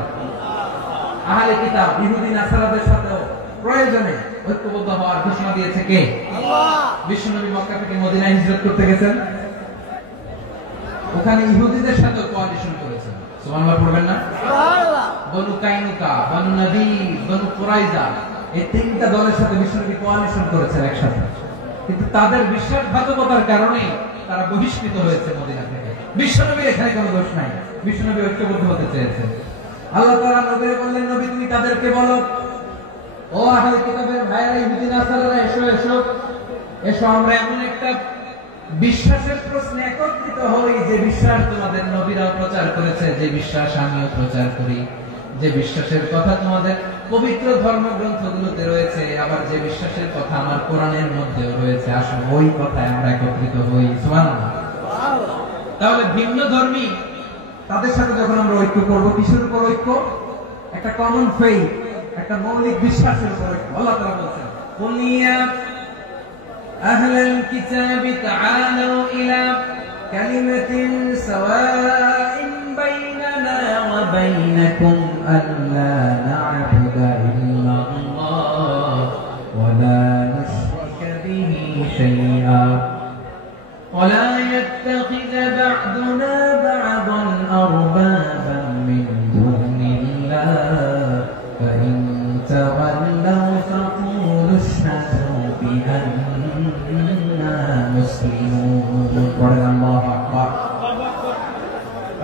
আহলে কিতাব, ইহুদি নাসারাদের সাথে প্রয়োজনে ঐক্যবদ্ধ হওয়ার ঘোষণা দিয়েছে কে? আল্লাহ। বিশ্বনবী মক্কা থেকে মদিনায় হিজরত করতে গেছেন, ওখানে ইহুদিদের সাথে কোয়ালিশন করেছেন। সুবহানাল্লাহ পড়বেন না? সুবহানাল্লাহ। বনু কাইনুকা, বনু নদীর, বনু কুরাইজা, এই তিনটা দলের সাথে বিশ্বনবী কোয়ালিশন করেছেন একসাথে, কিন্তু তাদের বিশ্বাসঘাতকতার কারণে তারা বহিষ্কৃত হয়েছে মদিনা থেকে। বিশ্বনবীর এখানে কোনো দোষ নাই, বিশ্বনবী ঐক্যবদ্ধ হতে চেয়েছেন। আল্লাহ তাআলা নবীকে বললেন, নবী তুমি তাদেরকে বলো, ও আহলে কিতাবের ভাইরা, ইহুদি নাসারারা, এসো এসো এসো, আমরা এমন একটা বিশ্বাসের প্রশ্নে একত্রিত হই যে বিশ্বাস তোমাদের নবীরাও প্রচার করেছে, যে বিশ্বাস আমিও প্রচার করি, যে বিশ্বাসের কথা তোমাদের পবিত্র ধর্মগ্রন্থগুলোতে রয়েছে, আবার যে বিশ্বাসের কথা আমার কোরআনের মধ্যেও রয়েছে, আসলে ওই কথায় আমরা একত্রিত হই। সুবহানাল্লাহ। তাহলে ভিন্ন ধর্মী তাদের সাথে যখন আমরা ঐক্য করবো, কিসের উপর ঐক্য? একটা কমন ফেইথ, একটা মৌলিক বিশ্বাসের উপর ঐক্য। আল্লাহ তাআলা বলেন, কুল ইয়া আহলাল কিতাবি তাআলু ইলা কালিমাতিন সাওয়াইন বাইনানা ওয়া বাইনাকুম আল্লা না'বুদা ইল্লাল্লাহ ওয়া লা নুশরিকা বিহি শাইআ ওয়া লা ইয়াত্তাখিযা বা'দুনা বা'দান আরবাবান মিন দুনিল্লাহ ফা ইন তাওয়াল্লাউ ফাকুলু আশহাদু বিআন্না মুসলিমুন। আল্লাহু আকবার।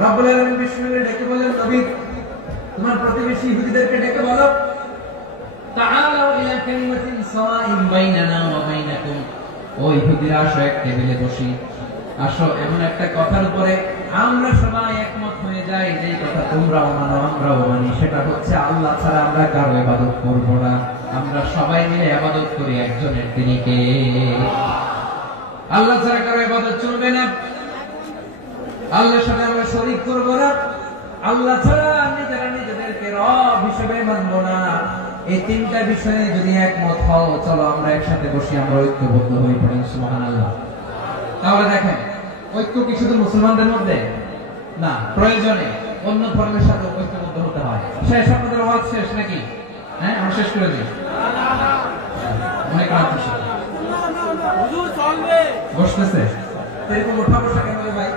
রব্বুল আলামিন বিশ্বনবীকে ডেকে বলেন, নবী তোমার প্রতিবেশী ইহুদিদেরকে ডেকে বলো, তাআলাউ ইলা কালিমাতিন সাওয়াইন বাইনানা ওয়া বাইনাকুম, ও ইহুদিরা আসো এক টেবিলে বসি, আসো এমন একটা কথার উপরে আমরা সবাই একমত হয়ে যাই, যে কথা তোমরাও মানো আমরাও মানি, সেটা হচ্ছে আল্লাহ ছাড়া আমরা কারো ইবাদত করব না, আমরা সবাই মিলে ইবাদত করি একজনের, তিনি কে? আল্লাহ ছাড়া কারো ইবাদত চলবে না, আল্লাহর সাথে আমরা শরীক করব না, আল্লাহ ছাড়া নিজেরা নিজেদেরকে রব হিসেবে মানব না। এই তিনটা বিষয়ে যদি একমত হও, চলো আমরা একসাথে বসি, আমরা ঐক্যবদ্ধ হয়ে পড়ি। সুবহানাল্লাহ। তাহলে দেখেন, ঐক্য কি শুধু মুসলমানদের মধ্যে না, প্রয়োজনে অন্য ধর্মের সাথে ঐক্যবদ্ধ হতে হয়। শেষ, আপনাদের ওয়াজ শেষ নাকি? হ্যাঁ, আমরা শেষ করে দিই। অনেক রাত বসতেছে, এরকম ওঠা বসা কেন ভাই?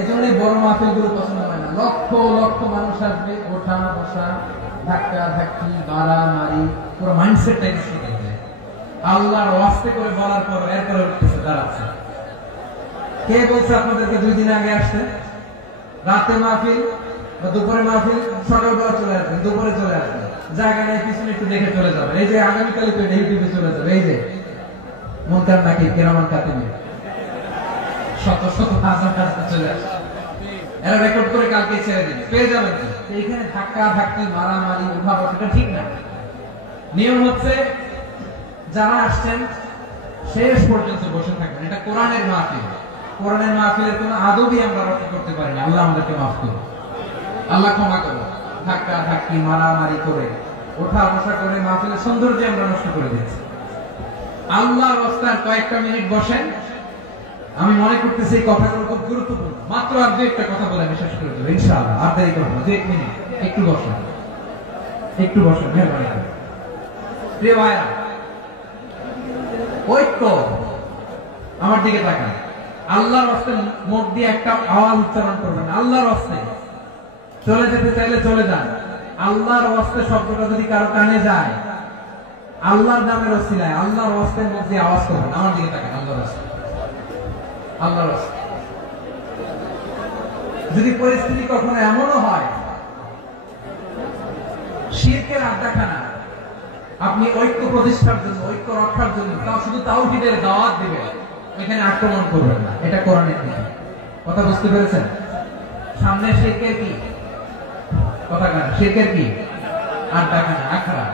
এজন্যই বড় মাহফিলগুলো পছন্দ হয় না। লক্ষ লক্ষ মানুষ আসবে, ওঠা বসা, ধাক্কা ধাক্কি, মারামারি, পুরো মাইন্ডসেটটাই নষ্ট হয়ে যায়। আল্লাহর ওয়াস্তে করে বলার পর এরপরে উঠতেছে, দাঁড়াচ্ছে। কে বলছে আপনাদেরকে 2 দিন আগে আসতে? রাতে মাহফিল, দুপুরে মাহফিল, সকালবেলা চলে আসবেন, দুপুরে চলে আসবেন, জায়গা নেই পিছনে একটু দেখে চলে যাবেন। এই যে আগামীকালে তো ইউটিউবে চলে যাবে, এই যে মুনকার নাকির কিরামান কাতিমিন শত শত হাজার হাজার চলে আসে, এরা রেকর্ড করে কালকে ছেড়ে দিবে, পেয়ে যাবেন। এইখানে ধাক্কা ধাক্কি মারামারি উঠাবো, এটা ঠিক না। নিয়ম হচ্ছে যারা আসছেন শেষ পর্যন্ত বসে থাকবেন। এটা কোরআনের মাহফিল, কোরআনের মাহফিলের কোনো আদবই আমরা রক্ষা করতে পারি না। আল্লাহ আমাদেরকে মাফ করুন, আল্লাহ ক্ষমা করুন। ধাক্কা ধাক্কি মারামারি করে ওঠা বসা করে মাহফিলের সৌন্দর্য আমরা নষ্ট করে দিচ্ছি। আল্লাহর রাস্তায় কয়েকটা মিনিট বসেন। আমি মনে করতেছি এই কথাগুলো খুব গুরুত্বপূর্ণ। মাত্র আর দু একটা কথা বলে আমি শেষ করে দেবো ইনশাআল্লাহ। আর দেরি করবো না, 1 মিনিট একটু বসেন, একটু বসেন, মেহরবানি করে। প্রিয় ভাইরা, ঐক্য, আমার দিকে তাকান। আল্লাহর রাস্তায় মুখ দিয়ে একটা আওয়াজ উচ্চারণ করবেন, আল্লাহর রাস্তায়। চলে যেতে চাইলে চলে যান। আল্লাহর রাস্তায় শব্দটা যদি কারো কানে যায়, আল্লাহর নামের ওসিলায় আল্লাহর রাস্তায় মুখ দিয়ে আওয়াজ করবেন। আমার দিকে তাকান, আল্লাহর রাস্তায়, আল্লাহর রাস্তায়। যদি পরিস্থিতি কখনো এমনও হয় শিরকের আড্ডাখানা, আপনি ঐক্য প্রতিষ্ঠার জন্য, ঐক্য রক্ষার জন্য তাও শুধু তাওহীদের দাওয়াত দিবেন, এখানে আক্রমণ করবেন না। এটা কোরআনের নিয়ম। কথা বুঝতে পেরেছেন? সামনে শিরকের কি কথা কানা, শিরকের কি আড্ডাখানা, আখড়া।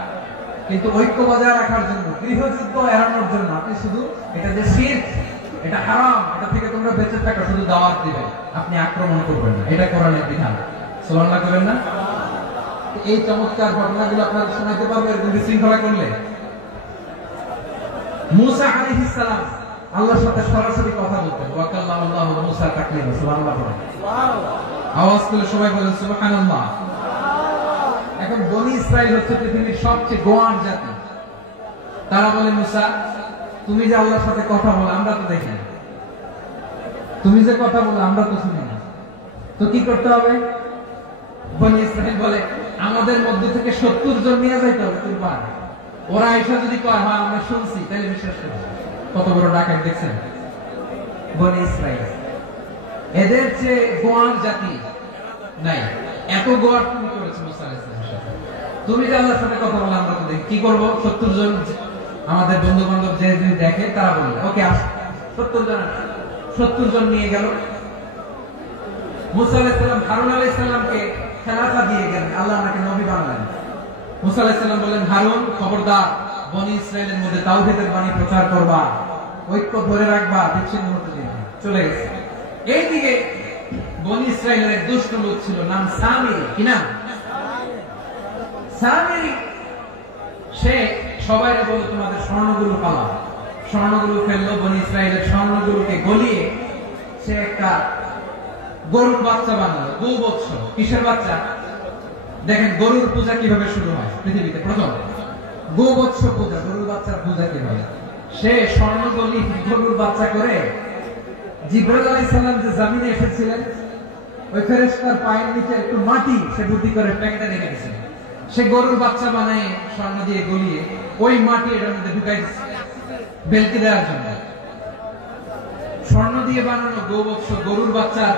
কিন্তু ঐক্য বজায় রাখার জন্য, গৃহযুদ্ধ এড়ানোর জন্য আপনি শুধু এটা যে শিরক, এটা হারাম, এটা থেকে তোমরা বেঁচে থাকো, শুধু দাওয়াত দিবেন, আপনি আক্রমণ করবেন না। এটা কোরআনের বিধান। সুবহানাল্লাহ করবেন না? এই চমৎকার ঘটনাগুলো আপনারা শোনাতে পারবে এরকম বিশৃঙ্খলা করলে। মুসা আলাইহিস সালাম আল্লাহর সাথে সরাসরি কথা বলতেন। ওয়াকাল্লামাল্লাহু মুসা তাকলিমা। সুবহানাল্লাহ পড়েন, আওয়াজ করে সবাই বলেন সুবহানাল্লাহ। এখন বনি ইসরাইল হচ্ছে পৃথিবীর সবচেয়ে গোয়ার জাতি। তারা বলে, মুসা তুমি যে আল্লাহর সাথে কথা বলো আমরা তো দেখি না, তুমি যে কথা বলো আমরা তো শুনি না, তো কি করতে হবে? বনি ইসরাইল বলে, আমাদের মধ্যে থেকে 70 জন নিয়ে যাইতে হবে কুরবান। ওরা আয়েশা যদি কয় হ্যাঁ আমরা শুনছি, তাহলে বিশ্বাস করব। কত বড় ডাকাত দেখছেন বনি ইসরাইল। এদের চেয়ে গোয়ার জাতি নাই। এত গোয়ার তুমি করেছো মুসা আলাইহিস সালামের সাথে। তুমি যে আল্লাহর সাথে কথা বলো আমরা তো দেখি, কি করব? 70 জন আমাদের বন্ধু বান্ধব যে দেখে তারা বলবে ওকে আস, 70 জন নিয়ে গেল। মুসা আলাইহিস সালাম হারুন আলাইহিস সালামকে খেলাফা দিয়ে গেলেন, আল্লাহ ওনাকে নবী বানালেন। মুসা আলাইহিস সালাম বললেন, হারুন খবরদার, বনি ইসরাইলের মধ্যে তাওহীদের বাণী প্রচার করবা, ঐক্য ধরে রাখবা, বিচ্ছিন্ন হতে দিবে না। চলে গেছে। এইদিকে বনি ইসরাইলের এক দুষ্ট লোক ছিল, নাম সামিরি। কি নাম? সামিরি। সে সবাই বলে তোমাদের স্বর্ণগুলো পালা। স্বর্ণগুলো ফেললো, বনি ইসরাইলের স্বর্ণগুলোকে গলিয়ে সে একটা গরুর বাচ্চা বানালো, গোবৎস। কিসের বাচ্চা? দেখেন গরুর পূজা কিভাবে শুরু হয় পৃথিবীতে প্রথম, গোবৎস পূজা, গরুর বাচ্চার পূজা কিভাবে। সে স্বর্ণ গলি গরুর বাচ্চা করে জিবরাইল আলাইহিস সালাম যে জমিনে এসেছিলেন, ওই ফেরেশতার পায়ের নিচে একটু মাটি সে বুদ্ধি করে প্যাকেটে রেখে দিয়েছে। সে গরুর বাচ্চা বানায় স্বর্ণ দিয়ে গলিয়ে ওই মাটি এটার মধ্যে ঢুকাই দিচ্ছে বেলকি দেওয়ার জন্য। স্বর্ণ দিয়ে বানানো গোবৎস গরুর বাচ্চার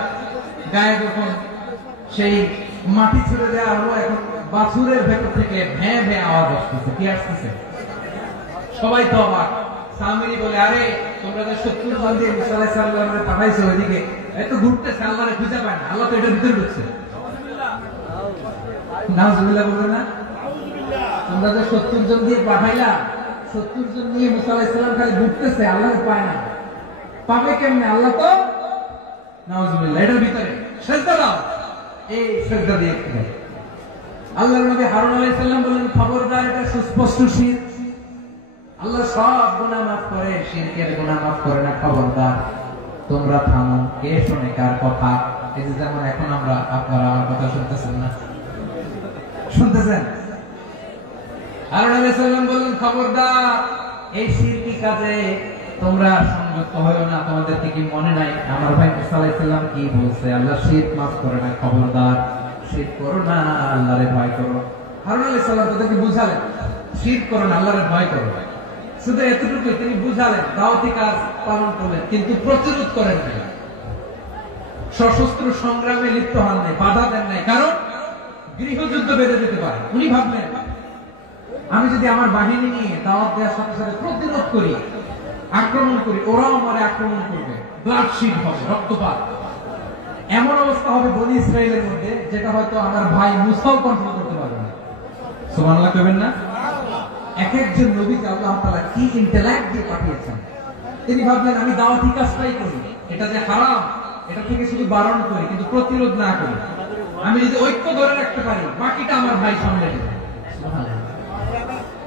গায়ে যখন সেই মাটি ছুড়ে দেওয়া হলো, এখন বাছুরের ভেতর থেকে ভ্যাঁ ভ্যাঁ আওয়াজ আসতেছে। কি আসতেছে? সবাই তো অবাক। সামিরি বলে, আরে তোমরা যে 70 জন দিয়ে মুসা আলাইহিস সালামকে পাঠাইছো ওইদিকে, এত ঘুরতেছে, আল্লাহরে খুঁজে পায় না, আল্লাহ তো এটার ভিতরে ঢুকছে। নাউজুবিল্লাহ বলবে না? তোমরা যে 70 জন দিয়ে পাঠাইলা, 70 জন নিয়ে মুসা আলাইহিস সালাম খালি ঘুরতেছে, আল্লাহরে পায় না। পাবে কেমনে? আল্লাহ তো নাউজুবিল্লাহ এটার ভিতরে। সেজদা দাও। এই সেজদা দিয়ে আল্লাহর নবী হারুন আলাইহিস সালাম বলেন, খবরদার, এটা সুস্পষ্ট শিরক। আল্লাহ সব গুনাহ মাফ করে, শিরকের গুনাহ মাফ করে না। খবরদার, তোমরা থামো। কে শুনে কার কথা? এই যে যেমন এখন আপনারা আমার কথা শুনতেছেন না, শুনতেছেন? হারুন আলাইহিস সালাম বললেন, খবরদার, এই শিরকি কাজে তোমরা সংযুক্ত হয়ো না। তোমাদের কি মনে নাই আমার ভাই মুসা আলাইহিস সালাম কি বলছে? আল্লাহ শিরক মাফ করে না। খবরদার, শিরক করো না, আল্লাহরে ভয় করো। হারুন আলাইহিস সালাম তাদেরকে বুঝালেন, শিরক করো না, আল্লাহরে ভয় করো। শুধু এতটুকু তিনি বুঝালেন, দাওয়াতি কাজ পালন করলেন, কিন্তু প্রতিরোধ করেন নাই। সশস্ত্র সংগ্রামে লিপ্ত হন নাই, বাধা দেন নাই, কারণ গৃহযুদ্ধ বেঁধে যেতে পারে। উনি ভাবলেন আমি যদি আমার বাহিনী নিয়ে দাওয়াত দেওয়ার সাথে সাথে প্রতিরোধ করি, আক্রমণ করি, ওরাও আমারে আক্রমণ করবে, ব্লাডশিট হবে, রক্তপাত, এমন অবস্থা হবে বনি ইসরায়েলের মধ্যে যেটা হয়তো আমার ভাই মুসাও কন্ট্রোল করতে পারবে না। সুবহানাল্লাহ কইবেন না? এক একজন নবীকে আল্লাহ তাআলা কি ইন্টেলেক্ট দিয়ে পাঠিয়েছেন। তিনি ভাবলেন আমি দাওয়াতি কাজটাই করি, এটা যে হারাম এটা থেকে শুধু বারণ করি কিন্তু প্রতিরোধ না করি। আমি যদি ঐক্য ধরে রাখতে পারি বাকিটা আমার ভাই সামলে নেবে। সুবহানাল্লাহ।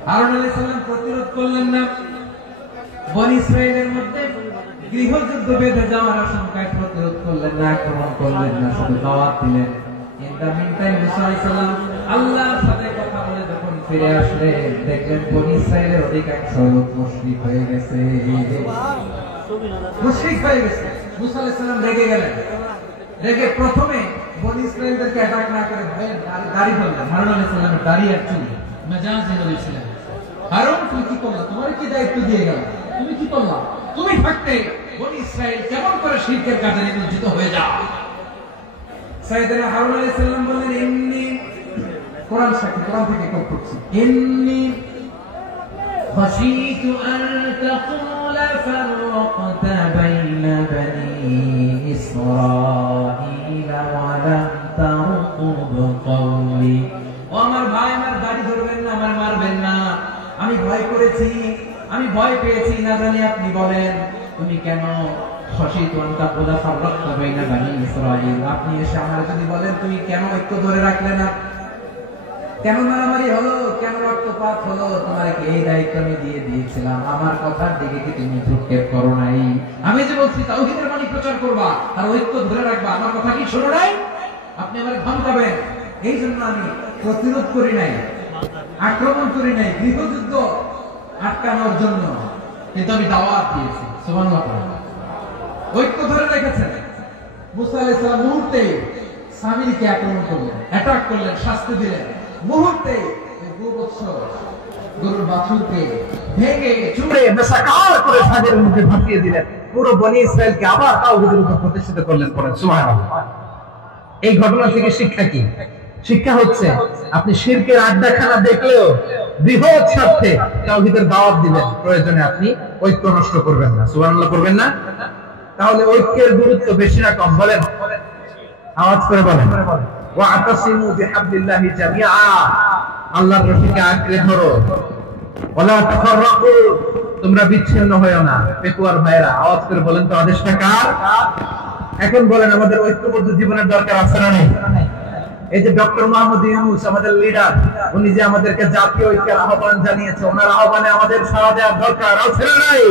হারুন আলাইহিস সালাম প্রতিরোধ করলেন না, বনি ইসরায়েলের মধ্যে গৃহযুদ্ধ বেঁধে যাওয়ার আশঙ্কায় প্রতিরোধ করলেন না, আক্রমণ করলেন না, শুধু দাওয়াত দিলেন। ইন দ্য মিনটাইম মুসা আলাইহিস সালাম আল্লাহর সাথে কথা বলে যখন ফিরে আসলেন দেখলেন বনি ইসরায়েলের অধিকাংশ লোক মুশরিক হয়ে গেছে। মুশরিক হয়ে গেছে। মুসা আলাইহিস সালাম রেগে গেলেন। রেগে প্রথমে বনি ইসরায়েলদেরকে অ্যাটাক না করে দাড়ি ধরলেন। হারুন আলাইহিস সালামের দাড়ি আর চুল মেজাজ দিয়ে বলেছিলেন, হারুন তুমি কি করলে? তোমার কি দায়িত্ব দিয়ে গেল? তুমি কি করলা? তুমি থাকতে বনি ইসরায়েল কেমন করে শিরকের কাজে নিমজ্জিত হয়ে যায়? সাইয়েদনা হারুন আলাইহিস সালাম বললেন ইন্নী, কোরআন সাক্ষী, কোরআন থেকে কোট করছি, ইন্নী খাশীতু আন তাকুলা ফাররাকতা বাইনা বানি ইসরাঈলা ওয়া লাম তারকুব কওলি। ও আমার ভাই, আমার দাড়ি ধরবেন না, আমার মারবেন না, আমি ভয় করেছি, আমি ভয় পেয়েছি, না জানি আপনি বলেন তুমি কেন খাশীতু আন তাকুলা ফাররাকতা বাইনা বানি ইসরাঈল, আপনি এসে আমার যদি বলেন তুমি কেন ঐক্য ধরে রাখলে না, কেন মারামারি হলো, কেন রক্তপাত হলো, তোমাকে এই দায়িত্ব আমি দিয়ে দিয়েছিলাম, আমার কথার দিকে কি তুমি ভ্রুক্ষেপ করো নাই? আমি যে বলছি তাওহীদের বাণী প্রচার করবা আর ঐক্য ধরে রাখবা, আমার কথা কি শোনো নাই? আপনি আমাকে ধমকাবেন, এই জন্য আমি প্রতিরোধ করি নাই, আক্রমণ করি নাই, গৃহযুদ্ধ আটকানোর জন্য, কিন্তু আমি দাওয়াত দিয়েছি। সুবহানাল্লাহ। ঐক্য ধরে রেখেছেন। মুসা আলাইহিস সালাম মুহূর্তে সামিরীকে আক্রমণ করলেন, অ্যাটাক করলেন, শাস্তি দিলেন। মুহূর্তে গরুর বাছুরকে ভেঙে চুড়ে মেসাকার করে সাজের মধ্যে ভাসিয়ে দিলেন। পুরো বনি ইসরায়েলকে আবার তাওহীদের উপর প্রতিষ্ঠিত করলেন। পড়েন সুবহানাল্লাহ। এই ঘটনা থেকে শিক্ষা কি? শিক্ষা হচ্ছে আপনি শিরকের আড্ডাখানা দেখলেও বৃহৎ স্বার্থে তাওহীদের দাওয়াত দিবেন, প্রয়োজনে আপনি ঐক্য নষ্ট করবেন না। সুবহানাল্লাহ করবেন না? তাহলে ঐক্যের গুরুত্ব বেশি না কম? বলেন, আওয়াজ করে বলেন। ওয়াতাসিমু বিহাবলিল্লাহি জামিআ, আল্লাহর রশিকে আঁকড়ে ধরো। ওয়ালা তাফাররাকু, তোমরা বিচ্ছিন্ন হয়ো না। পেকুয়ার ভাইরা আওয়াজ করে বলেন তো আদেশটা কার? এখন বলেন আমাদের ঐক্যবদ্ধ জীবনের দরকার আছে না নেই? এই যে ডক্টর মোহাম্মদ ইউনূস আমাদের লিডার, উনি যে আমাদেরকে জাতীয় ঐক্যের আহ্বান জানিয়েছে, ওনার আহ্বানে আমাদের সাড়া দেওয়ার দরকার আছে না নাই?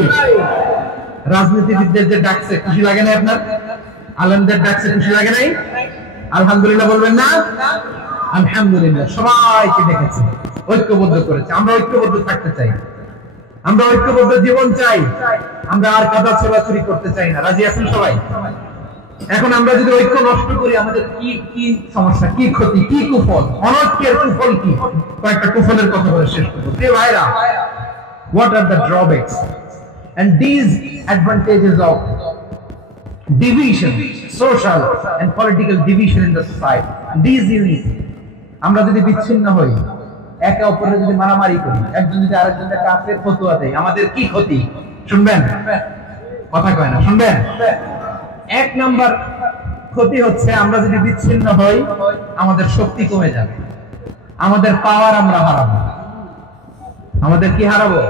রাজনীতিবিদদের যে ডাকছে খুশি লাগে না আপনার? আলেমদের ডাকছে খুশি লাগে নাই? আলহামদুলিল্লাহ বলবেন না? আলহামদুলিল্লাহ। সবাইকে ডেকেছে, ঐক্যবদ্ধ করেছে। আমরা ঐক্যবদ্ধ থাকতে চাই, আমরা ঐক্যবদ্ধ জীবন চাই, আমরা আর কাদা ছোড়াছুরি করতে চাই না। রাজি আছেন সবাই? এখন আমরা যদি ঐক্য নষ্ট করি আমাদের কি কি সমস্যা, কি ক্ষতি, কি কুফল? অনৈক্যের কুফল কি? কয়েকটা কুফলের কথা বলে শেষ করব। প্রিয় ভাইরা, what are the drawbacks and these advantages of division, social and political division in the society, these units? আমরা যদি বিচ্ছিন্ন হই, একে অপরের যদি মারামারি করি, একজন যদি আরেকজনের কাফের ফতোয়া দেয়, আমাদের কি ক্ষতি? শুনবেন? কথা কয় না, শুনবেন? এক নাম্বার ক্ষতি হচ্ছে আমরা যদি বিচ্ছিন্ন হই আমাদের শক্তি কমে যাবে, আমাদের পাওয়ার আমরা হারাবো। আমাদের কি হারাবো?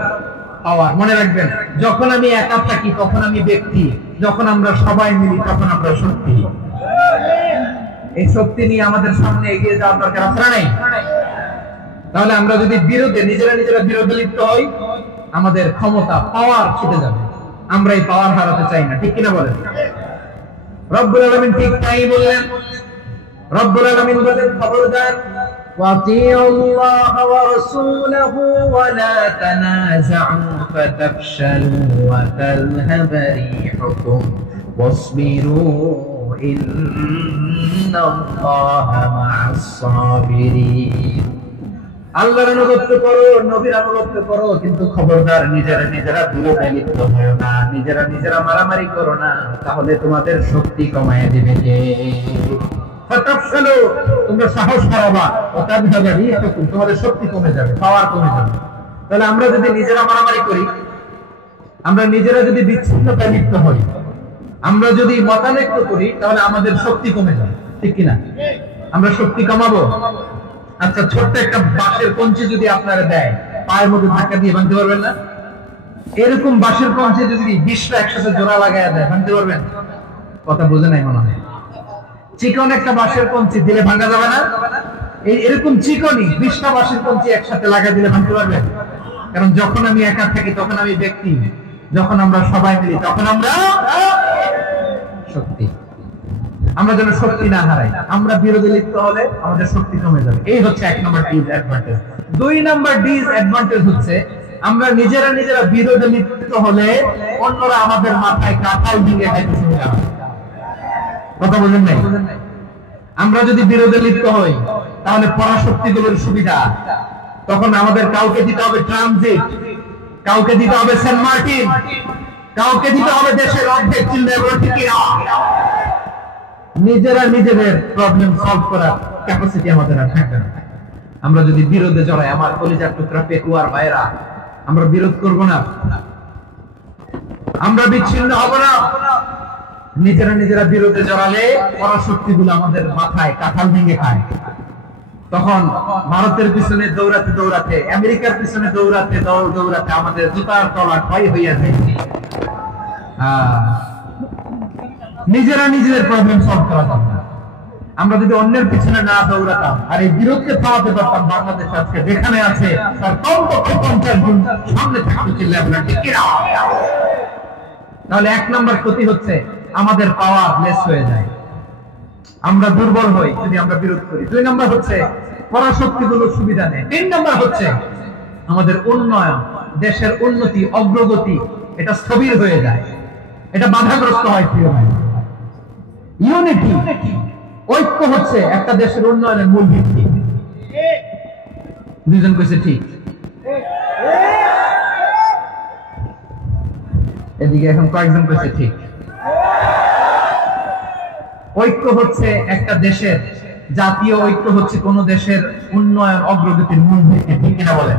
পাওয়ার। মনে রাখবেন, যখন আমি একা থাকি তখন আমি ব্যক্তি, যখন আমরা সবাই মিলি তখন আমরা শক্তি। এই শক্তি নিয়ে আমাদের সামনে এগিয়ে যাওয়ার দরকার আছে না নাই? তাহলে আমরা যদি বিরোধে নিজেরা বিরোধে লিপ্ত হই আমাদের ক্ষমতা, পাওয়ার ছুটে যাবে। আমরা এই পাওয়ার হারাতে চাই না, ঠিক কিনা বলেন? রব্বুল আলামিন ঠিক তাই বললেন। রব্বুল আলামিন বলেন, খবরদার وَأَطِيعُوا اللَّهَ وَرَسُولَهُ وَلَا تَنَازَعُوا فَتَفْشَلُوا وَتَذْهَبَ رِيحُكُمْ وَاصْبِرُوا إِنَّ اللَّهَ مَعَ الصَّابِرِينَ। আল্লাহর আনুগত্য করো, নবীর আনুগত্য করো, কিন্তু খবরদার নিজেরা নিজেরা বিরোধে লিপ্ত হয়ো না, নিজেরা নিজেরা মারামারি করো না, তাহলে তোমাদের শক্তি কমায় দিবে কে? তোমরা সাহস হারাবা, তোমাদের শক্তি কমে যাবে, পাওয়ার কমে যাবে। তাহলে আমরা যদি নিজেরা মারামারি করি, আমরা নিজেরা যদি বিচ্ছিন্নতায় লিপ্ত হই, আমরা যদি মতানৈক্য করি, তাহলে আমাদের শক্তি কমে যাবে, ঠিক কিনা? আমরা শক্তি কমাবো। আচ্ছা, ছোট্ট একটা বাঁশের কঞ্চি যদি আপনারা দেয়, পায়ের মধ্যে ধাক্কা দিয়ে ভাঙতে পারবেন না? এরকম বাঁশের কঞ্চি যদি 20টা একসাথে জোড়া লাগায় দেয়, ভাঙতে পারবেন? কথা বুঝে নাই মনে হয়। চিকন একটা বাঁশের কঞ্চি দিলে ভাঙা যাবে না? এরকম চিকনই 20টা বাঁশের কঞ্চি একসাথে লাগাই দিলে ভাঙতে পারবেন? কারণ যখন আমি একা থাকি তখন আমি ব্যক্তি, যখন আমরা সবাই মিলি তখন আমরা শক্তি। আমরা যেন শক্তি না হারাই। আমরা বিরোধে লিপ্ত হলে আমাদের শক্তি কমে যাবে। এই হচ্ছে 1 নম্বর ডিসঅ্যাডভান্টেজ। 2 নম্বর ডিসঅ্যাডভান্টেজ হচ্ছে আমরা নিজেরা নিজেরা বিরোধে লিপ্ত হলে অন্যরা আমাদের মাথায় কাঁঠাল দিয়ে খাইতে শুরু করে। কথা বলেন নাই? আমরা যদি বিরোধে লিপ্ত হই তাহলে পরাশক্তিগুলোর সুবিধা, তখন আমাদের কাউকে দিতে হবে ট্রানজিট, কাউকে দিতে হবে সেন্ট মার্টিন, কাউকে দিতে হবে দেশের অর্ধেক চিল্লাবর্তী। নিজেরা নিজেদের প্রবলেম সলভ করার ক্যাপাসিটি আমাদের আর থাকবে না। আমরা যদি বিরোধে জড়াই, আমার কলিজার টুকরা পেকুয়ার ভাইরা, আমরা বিরোধ করব না, আমরা বিচ্ছিন্ন হব না। নিজেরা নিজেরা বিরোধে জড়ালে পরাশক্তিগুলো আমাদের মাথায় কাঁঠাল ভেঙে খায়। তখন ভারতের পিছনে দৌড়াতে দৌড়াতে, আমেরিকার পিছনে দৌড়াতে দৌড়াতে আমাদের জুতার তলা ক্ষয় হইয়া যায়। নিজেরা নিজেদের প্রবলেম সলভ করা যাবে না। আমরা যদি অন্যের পিছনে না দৌড়াতাম আর এই বিরোধকে থামাতে পারতাম, বাংলাদেশ আজকে যেখানে আছে তার কমপক্ষে 50 গুণ সামনে থাকতে ছিল। তাহলে 1 নম্বর ক্ষতি হচ্ছে আমাদের পাওয়ার লেস হয়ে যায়, আমরা দুর্বল হই যদি আমরা বিরোধ করি। 2 নম্বর হচ্ছে পরাশক্তিগুলোর সুবিধা নেই। 3 নম্বর হচ্ছে আমাদের উন্নয়ন, দেশের উন্নতি, অগ্রগতি, এটা স্থবির হয়ে যায়, এটা বাধাগ্রস্ত হয়। প্রিয় ভাই, ইউনিটি, ঐক্য হচ্ছে একটা দেশের উন্নয়নের মূল ভিত্তি। দুইজন কইছে ঠিক, এদিকে এখন কয়েকজন কইছে ঠিক। ঐক্য হচ্ছে একটা দেশের, জাতীয় ঐক্য হচ্ছে কোন দেশের উন্নয়ন অগ্রগতির মূল ভিত্তি, ঠিক কিনা বলেন?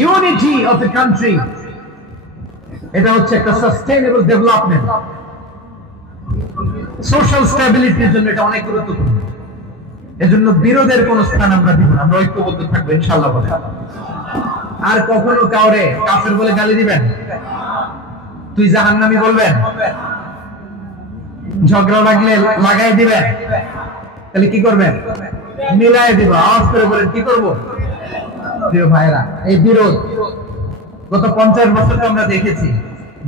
ইউনিটি অফ এ কান্ট্রি, এটা হচ্ছে একটা সাস্টেইনেবল ডেভেলপমেন্ট, সোশ্যাল স্ট্যাবিলিটির জন্য এটা অনেক গুরুত্বপূর্ণ। এজন্য বিরোধের কোন স্থান আমরা দিব না, আমরা ঐক্যবদ্ধ থাকবো ইনশাআল্লাহ বলে। আর কখনো কাউরে কাফের বলে গালি দিবেন, তুই জাহান্নামী বলবেন, ঝগড়া লাগলে লাগাই দিবেন, তাহলে কি করবেন? মিলাই দিব। আওয়াজ করে বলেন কি করব? প্রিয় ভাইরা, এই বিরোধ গত 50 বছর আমরা দেখেছি।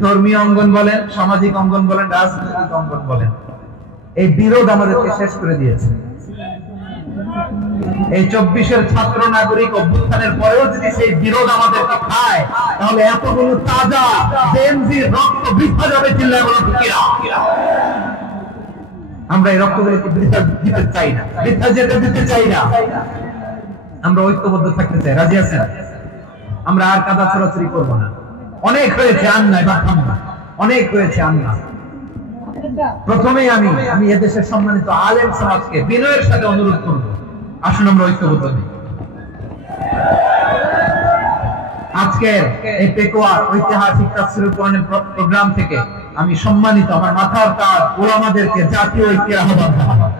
ধর্মীয় অঙ্গন বলেন, সামাজিক অঙ্গন বলেন, রাজনৈতিক অঙ্গন বলেন, এই বিরোধ আমাদেরকে শেষ করে দিয়েছে। এই 24-এর ছাত্র নাগরিক অভ্যুত্থানের পরেও যদি সেই বিরোধ আমাদেরকে খায়, তাহলে এতগুলো তাজা জেনজির রক্ত বৃথা যাবে। চিল্লায় বলো ঠিক কিনা? আমরা এই রক্তগুলোকে বৃথা দিতে চাই না, বৃথা যেতে দিতে চাই না। আমরা ঐক্যবদ্ধ থাকতে চাই। রাজি আছেন? আমরা আর কাদা ছড়াছড়ি করবো না। অনেক হয়েছে আন্না, এবার থামবো। অনেক হয়েছে আন্না। প্রথমেই আমি এদেশের সম্মানিত আলেম সমাজকে বিনয়ের সাথে অনুরোধ করব, আসুন আমরা ঐক্যবদ্ধ হই। আজকের এই পেকুয়ার ঐতিহাসিক তাফসীরুল কোরআনের প্রোগ্রাম থেকে আমি সম্মানিত আমার মাথার তাজ ওলামাদেরকে জাতীয় ঐক্যের আহ্বান জানাই।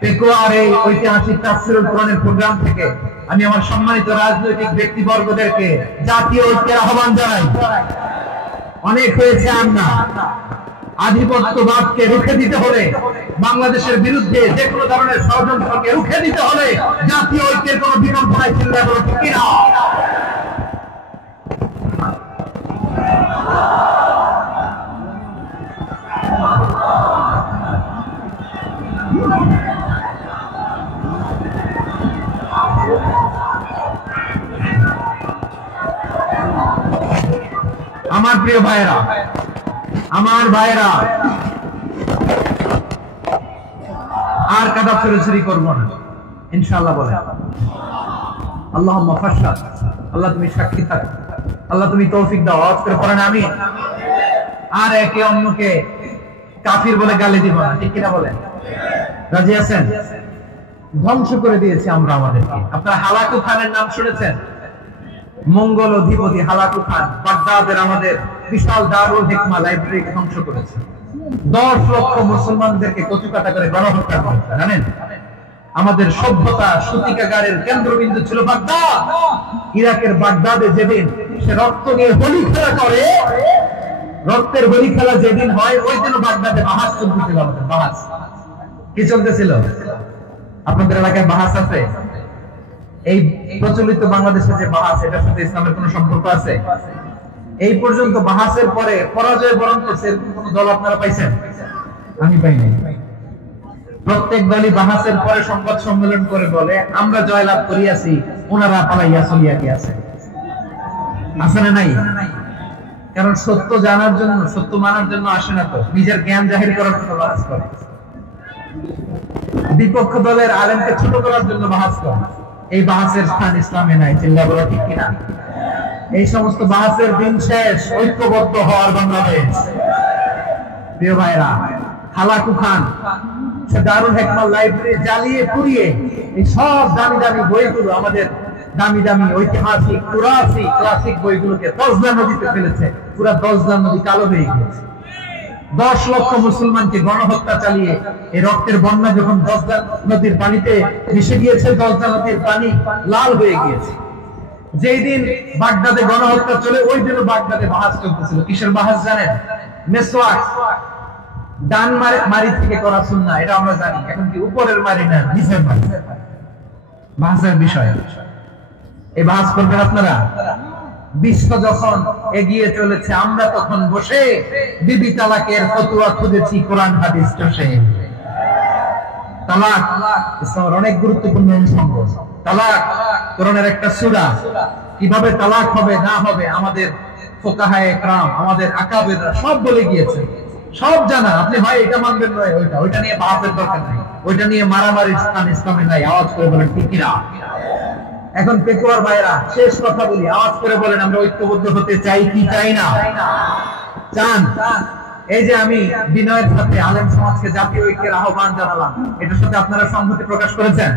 পেকুয়ার এই ঐতিহাসিক তাফসীরুল কোরআনের প্রোগ্রাম থেকে আমি আমার সম্মানিত রাজনৈতিক ব্যক্তিবর্গদেরকে জাতীয় ঐক্যের আহ্বান জানাই। অনেক হয়েছে আমরা, আধিপত্যবাদকে রুখে দিতে হলে, বাংলাদেশের বিরুদ্ধে যে কোনো ধরনের ষড়যন্ত্রকে রুখে দিতে হলে জাতীয় ঐক্যের কোনো বিকল্প নাই। চিন্তা করো ঠিক কিনা? আমার প্রিয় ভাইরা, আমার ভাইরা, আর কাদা কাদা ছড়াছড়ি করবো না, ইনশাআল্লাহ বলে। আল্লাহুম্মা ফাশহাদ, আল্লাহ তুমি সাক্ষী থাকো, আল্লাহ তুমি তৌফিক দাও। আওয়াজ করে পড়েন আমিন। আর একে অন্যকে কাফির বলে গালি দিব না, ঠিক কিনা বলেন? রাজি আছেন? ধ্বংস করে দিয়েছি আমরা আমাদেরকে। আপনারা হালাকু খানের নাম শুনেছেন? মঙ্গল অধিপতি হালাকু খান বাগদাদের আমাদের বিশাল দারুল হিকমা লাইব্রেরি ধ্বংস করেছে। 10 লক্ষ মুসলমানদেরকে কচুকাটা করে গণহত্যা করেছে, জানেন? আমাদের সভ্যতা সূতিকাগারের কেন্দ্রবিন্দু ছিল বাগদাদ। ইরাকের বাগদাদে যেদিন সে রক্ত নিয়ে হোলি খেলা করে, রক্তের হোলি খেলা যেদিন হয়, ওই দিন বাগদাদে বাহাস চলতেছিল। আমাদের বাহাস কি চলতেছিল? আপনাদের এলাকায় বাহাস আছে? এই প্রচলিত বাংলাদেশের যে বাহাস, এটার সাথে ইসলামের কোন সম্পর্ক আছে? এই পর্যন্ত বাহাসের পরে পরাজয় বরণ করছে কোন দল আপনারা পাইছেন? আমি পাইনি। প্রত্যেক দলই বাহাসের পরে সংবাদ সম্মেলন করে বলে আমরা জয়লাভ করিয়াছি, ওনারা পালাইয়া চলিয়া গিয়াছে। আছে না নাই? কারণ সত্য জানার জন্য, সত্য মানার জন্য আসে না, তো নিজের জ্ঞান জাহির করার জন্য বাহাস করে। বিপক্ষ দলের আলেমকে ছোট করার জন্য বাহাস করে। এই বাহাসের স্থান ইসলামে নাই, চিল্লা বলো ঠিক কিনা? এই সমস্ত বাহাসের দিন শেষ, ঐক্যবদ্ধ হওয়ার বাংলাদেশ। প্রিয় ভাইরা, হালাকু খান সে দারুল হিকমা লাইব্রেরি জ্বালিয়ে পুড়িয়ে এই সব দামি দামি বইগুলো, আমাদের দামি দামি ঐতিহাসিক ক্লাসিক বইগুলোকে দজলা নদীতে ফেলেছে। পুরা দজলা নদী কালো হয়ে গিয়েছে। 10 লক্ষ মুসলমানকে গণহত্যা চালিয়ে এই রক্তের বন্যা যখন দজলা নদীর পানিতে মিশে গিয়েছে, দজলা নদীর পানি লাল হয়ে গিয়েছে। যেই দিন বাগদাদে গণহত্যা চলে, ওই দিনও বাগদাদে বাহাস চলতেছিল। কিসের বাহাস জানেন? মেসওয়াক, ডান মারি থেকে করা সুন্নাহ, এটা আমরা জানি। এখন কি উপরের মারি না, নিচের মারি, বাহাসের বিষয়। এই বাহাস করবেন আপনারা। বিশ্ব যখন এগিয়ে চলেছে, আমরা তখন বসে বিবি তালাকের ফতোয়া খুঁজেছি কোরআন হাদিস চষে। তালাক ইসলামের অনেক গুরুত্বপূর্ণ অঙ্গ। তালাক কোরআনের একটা সূরা। কিভাবে তালাক হবে না হবে আমাদের ফুকাহায়ে কেরাম, আমাদের আকাবেররা সব বলে গিয়েছে, সব জানা। আপনি হয় এটা মানবেন নয় ওইটা নিয়ে বাহাসের দরকার নাই, ওইটা নিয়ে মারামারির স্থান ইসলামে নাই। আওয়াজ করে বলেন ঠিক কিনা? এখন পেকুয়ার ভাইরা, শেষ কথা বলি, আওয়াজ করে বলেন আমরা ঐক্যবদ্ধ হতে চাই কি চাই না? চান? এই যে আমি বিনয়ের সাথে আলেম সমাজকে জাতীয় ঐক্যের আহ্বান জানালাম, এটার সাথে আপনারা সংহতি প্রকাশ করেছেন?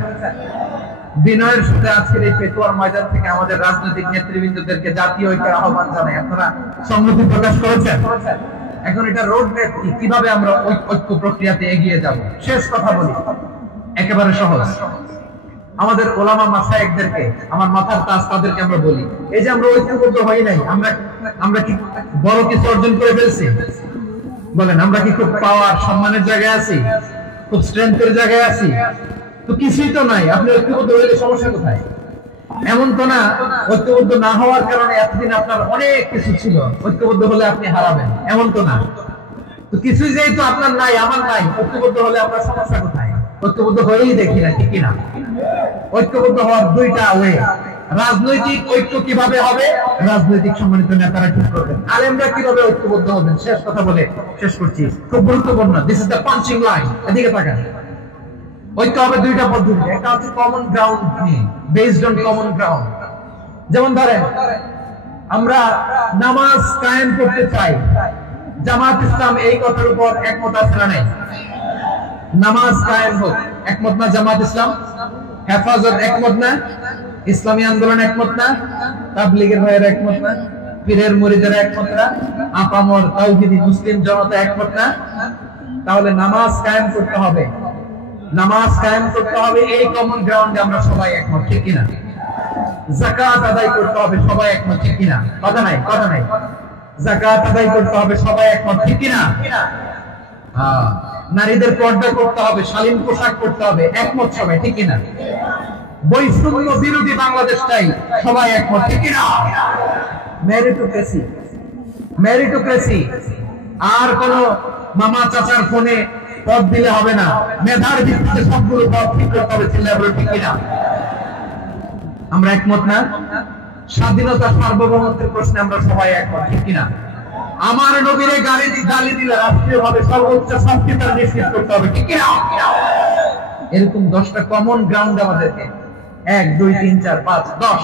বিনয়ের সাথে আজকের এই পেকুয়ার ময়দান থেকে আমাদের রাজনৈতিক নেতৃবৃন্দদেরকে জাতীয় ঐক্যের আহ্বান জানাই, আপনারা সংহতি প্রকাশ করেছেন? এখন এটা রোড ম্যাপ, কিভাবে আমরা ঐক্য প্রক্রিয়াতে এগিয়ে যাব? শেষ কথা বলি, একেবারে সহজ। আমাদের ওলামা মাশায়েখদেরকে, আমার মাথার তাজ, তাদেরকে আমরা বলি, এই যে আমরা ঐক্যবদ্ধ হই নাই, আমরা কি বড় কিছু অর্জন করে ফেলছি? বলেন, আমরা কি খুব পাওয়ার সম্মানের জায়গায় আছি? খুব স্ট্রেংথের জায়গায় আছি? তো কিছুই তো নাই। আপনি ঐক্যবদ্ধ হইলে সমস্যা কোথায়? এমন তো না ঐক্যবদ্ধ না হওয়ার কারণে এতদিন আপনার অনেক কিছু ছিল, ঐক্যবদ্ধ হলে আপনি হারাবেন, এমন তো না। তো কিছুই যেহেতু আপনার নাই, আমার নাই, ঐক্যবদ্ধ হলে আমরা সমস্যা কোথায়? ঐক্যবদ্ধ হয়েই দেখি না, ঠিক কিনা? ঐক্যবদ্ধ হওয়ার দুইটা ওয়ে। রাজনৈতিক ঐক্য কিভাবে হবে? রাজনৈতিক সম্মানিত নেতারা ঠিক করবেন। আলেমরা কিভাবে ঐক্যবদ্ধ হবেন? শেষ কথা বলে শেষ করছি, খুব গুরুত্বপূর্ণ। This is the punching line. এদিকে তাকান। ঐক্য হবে দুইটা পদ্ধতি। একটা হচ্ছে কমন গ্রাউন্ড নিয়ে, বেসড অন কমন গ্রাউন্ড। যেমন ধরেন, আমরা নামাজ কায়েম করতে চাই, জামাত ইসলাম এই কথার উপর একমত আছে না নাই? নামাজ কায়েম হোক, একমত না জামাত ইসলাম? হেফাজত একমত না? ইসলামী আন্দোলন একমত না? তাবলীগের ভাইয়েরা একমত না? পীরের মুরিদেরা একমত না? আপামর তাওহীদি মুসলিম জনতা একমত না? তাহলে নামাজ কায়েম করতে হবে, নামাজ কায়েম করতে হবে এই কমন গ্রাউন্ডে আমরা সবাই একমত, ঠিক কিনা? যাকাত আদায় করতে হবে, সবাই একমত, ঠিক কিনা? কথা নাই, কথা নাই। যাকাত আদায় করতে হবে, সবাই একমত, ঠিক কিনা? হ্যাঁ। নারীদের পর্দা করতে হবে, শালীন পোশাক করতে হবে, একমত সবাই, ঠিক কিনা? বৈষম্য বিরোধী বাংলাদেশটাই সবাই একমত, ঠিক কিনা? Meritocracy, meritocracy. আর কোন মামা চাচার ফোনে পদ দিলে হবে না, মেধার ভিত্তিতে সবগুলো পদ ঠিক করতে হবে, ঠিক কিনা? আমরা একমত না? স্বাধীনতা সার্বভৌমত্বের প্রশ্নে আমরা সবাই একমত, ঠিক কিনা? আমার নবীরে গালি দিলে রাষ্ট্রীয়ভাবে সর্বোচ্চ শাস্তি তার নিশ্চিত করতে হবে, ঠিক কিনা? এরকম 10টা কমন গ্রাউন্ড আমাদেরকে 1 2 3 4 5 10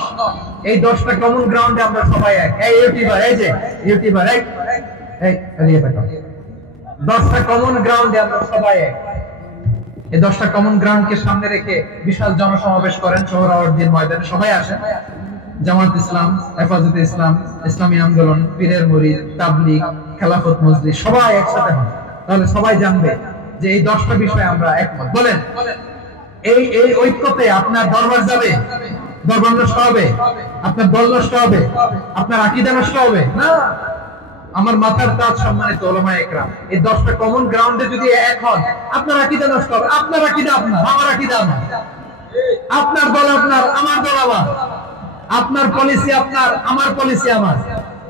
এই 10টা কমন গ্রাউন্ডে আমরা সবাই এক। এই ইউটিউবার, এই যে ইউটিউবার, এই এদিকে তাকাও। 10টা কমন গ্রাউন্ডে আমরা সবাই এক। এই 10টা কমন গ্রাউন্ডকে সামনে রেখে বিশাল জনসমাবেশ করেন সোহরাওয়ার্দীর ময়দানে, সবাই আসেন। জামাত ইসলাম, হেফাজতে ইসলাম, ইসলামী আন্দোলন, পীরের মুরিদ, তাবলীগ, খেলাফত মজলিস সবাই একসাথে হন। তাহলে সবাই জানবে যে এই 10টা বিষয়ে আমরা একমত। বলেন, এই এই ঐক্যতে আপনার দরবার যাবে? দরবার নষ্ট হবে? আপনার দল নষ্ট হবে? আপনার আকীদা নষ্ট হবে? না। আমার মাথার তাজ সম্মানিত উলামায়ে ইকরাম, এই 10টা কমন গ্রাউন্ডে যদি এক হন, আপনার আকীদা নষ্ট হবে? আপনার আকীদা আপনার, আমার আকীদা আমার, আপনার দল আপনার, আমার দল আমার, আপনার পলিসি আপনার, আমার পলিসি আমার,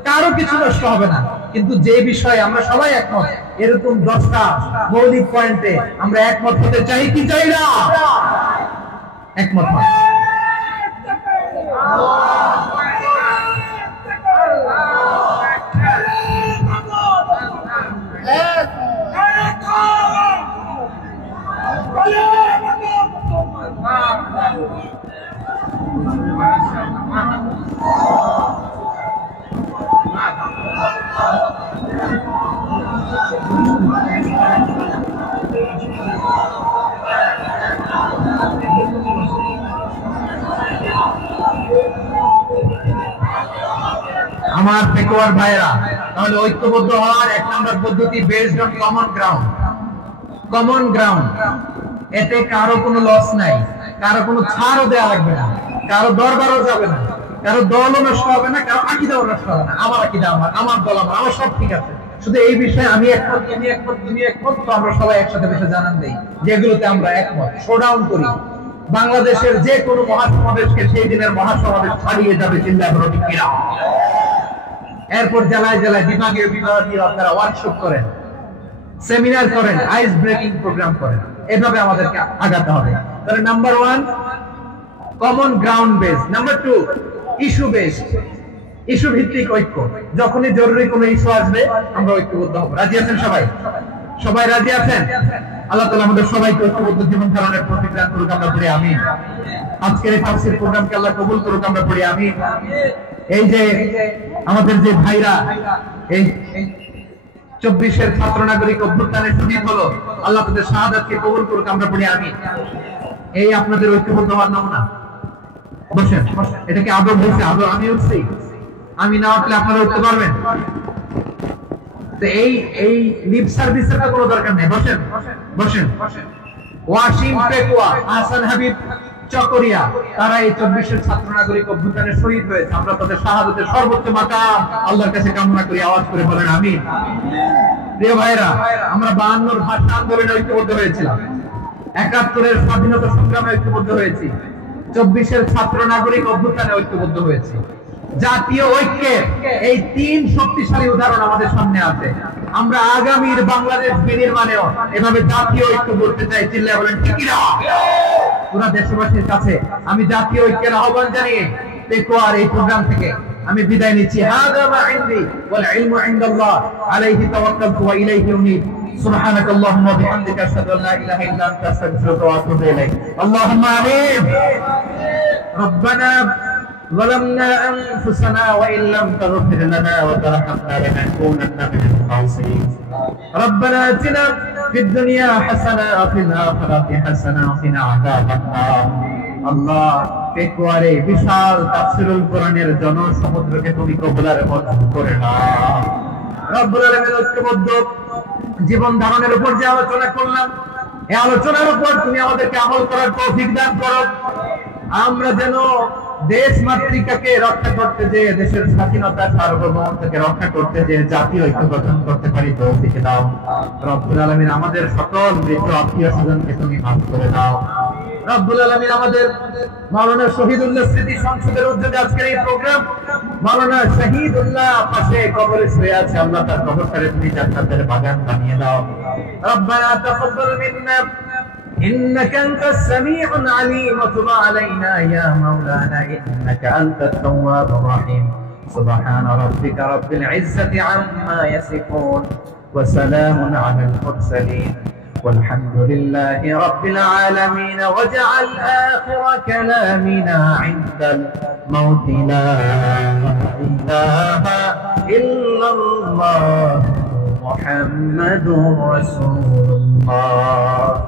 কারো কিছু নষ্ট হবে না। কিন্তু যে বিষয়ে আমরা সবাই একমত, এরকম 10টা মৌলিক পয়েন্টে আমরা একমত হতে চাই কি চাই না? একমত হন। আমার পেকুয়ার ভাইরা, তাহলে ঐক্যবদ্ধ হওয়ার 1 নম্বর পদ্ধতি based on common ground. Common ground, এতে কারো কোনো লস নাই, কারো কোনো ছাড়ও দেওয়া লাগবে না, কারো দরবারও যাবে না, কারো দলও নষ্ট হবে না, কারো আকীদাও নষ্ট হবে না। আমার আকীদা আমার, আমার দল আমার, আমার সব ঠিক আছে। শুধু এই বিষয়ে আমি একমত, তুমি একমত, তুমি একমত, তো আমরা সবাই একসাথে বসে জানান দেই যেগুলোতে আমরা একমত, শোডাউন করি। বাংলাদেশের যে কোনো মহাসমাবেশকে সেই দিনের মহাসমাবেশ ছাড়িয়ে যাবে, চিন্তা করো ঠিক কিনা? এরপর জেলায় জেলায় বিভাগীয় বিভাগীয় আপনারা ওয়ার্কশপ করেন, সেমিনার করেন, আইস ব্রেকিং প্রোগ্রাম করেন। এভাবে আমাদেরকে আগাতে হবে। তাহলে number 1 common ground base, number 2 issue base, issue ভিত্তিক ঐক্য। যখনই জরুরি কোনো ইস্যু আসবে আমরা ঐক্যবদ্ধ হব। রাজি আছেন সবাই? সবাই রাজি আছেন? আল্লাহ তাআলা আমাদের সবাইকে ঐক্যবদ্ধ জীবন ধারণের প্রতিজ্ঞা করুক, আমরা পড়ি আমিন। আজকের এই তাফসীর প্রোগ্রামকে আল্লাহ কবুল করুক, আমরা পড়ি আমিন। এই যে আমাদের যে ভাইরা এই 24-এর ছাত্র নাগরিক অভ্যুত্থানের শহীদ হলো, আল্লাহ তাদের শাহাদাতকে কবুল করুক, আমরা পড়ি আমিন। এই আপনাদের ঐক্যবদ্ধ হওয়ার নমুনা। বসেন, এটা কি আদব হয়েছে? আদব আমি উঠছি, আমি না উঠলে আপনারা উঠতে পারবেন? তো এই লিপ সার্ভিসের কোনো দরকার নেই। বসেন বসেন। ওয়াসিম পেকুয়া, হাসান হাবিব চকরিয়া, তারা এই 24-এর ছাত্র নাগরিক অভ্যুত্থানে শহীদ হয়েছে। আমরা তাদের শাহাদাতের সর্বোচ্চ মাকাম আল্লাহর কাছে কামনা করি। আওয়াজ করে বলেন আমিন। প্রিয় ভাইরা, আমরা 52-র ভাষা আন্দোলনে ঐক্যবদ্ধ হয়েছিলাম, 71-এর স্বাধীনতা সংগ্রামে ঐক্যবদ্ধ হয়েছি, 24-এর ছাত্র নাগরিক অভ্যুত্থানে ঐক্যবদ্ধ হয়েছি। জাতীয় ঐক্যের এই 3 শক্তিশালী উদাহরণ আমাদের সামনে আছে। আমরা আগামীর বাংলাদেশ বিনির্মাণেও এভাবে জাতীয় ঐক্য করতে চাই। চিল্লায় বলেন ঠিক কিনা? পুরা দেশবাসীর কাছে আমি জাতীয় ঐক্যের আহ্বান জানিয়ে পেকুয়ার এই প্রোগ্রাম থেকে আমি বিদায় নিচ্ছি। হাযা মা ইনদি ওয়াল ইলমু ইনদাল্লাহ আলাইহি তাওয়াক্কালতু ওয়া ইলাইহি উনীব। সুবহানাক আল্লাহুম্মা ওয়া বিহামদিকা আশহাদু আল্লা ইলাহা ইল্লা আনতা আস্তাগফিরুকা ওয়া আতুবু ইলাইক। আল্লাহুম্মা আমিন। রব্বানা ظلمنا أنفسنا وإن لم تغفر لنا وترحمنا لنكونن من الخاسرين. ربنا آتنا في الدنيا حسنة وفي الآخرة حسنة وقنا عذاب النار. আল্লাহ, পেকুয়ারে বিশাল তাফসীরুল কোরআনের জনসমুদ্রকে তুমি কবুলার মঞ্জুর করে নাও। রব্বুল আলামিন, ঐক্যবদ্ধ জীবন ধারণের উপর যে আলোচনা করলাম, এই আলোচনার উপর তুমি আমাদেরকে আমল করার তৌফিক দান করো। আমরা যেন দেশ মাতৃকাকে রক্ষা করতে যে, দেশের স্বাধীনতা সার্বভৌমত্বকে রক্ষা করতে যে জাতীয় ঐক্য গঠন করতে পারি তৌফিক দাও। রব্বুল আলামিন, আমাদের সকল মৃত আত্মীয় স্বজনকে তুমি মাফ করে দাও। রব্বুল আলামিন, আমাদের মাওলানা শহীদুল্লাহ স্মৃতি সংসদের উদ্যোগে আজকের এই প্রোগ্রাম, মাওলানা শহীদুল্লাহ পাশে কবরে শুয়ে আছে, আল্লাহ তার কবরটারে তুমি জান্নাতের বাগান বানিয়ে দাও। রব্বানা তাকাব্বাল মিন্না إنك أنت السميع العليم وتب علينا يا مولانا إنك أنت التواب الرحيم. سبحان ربك رب العزة عما يصفون وسلام على المرسلين والحمد لله رب العالمين واجعل آخر كلامنا عند الموت لا إله إلا الله محمد رسول الله.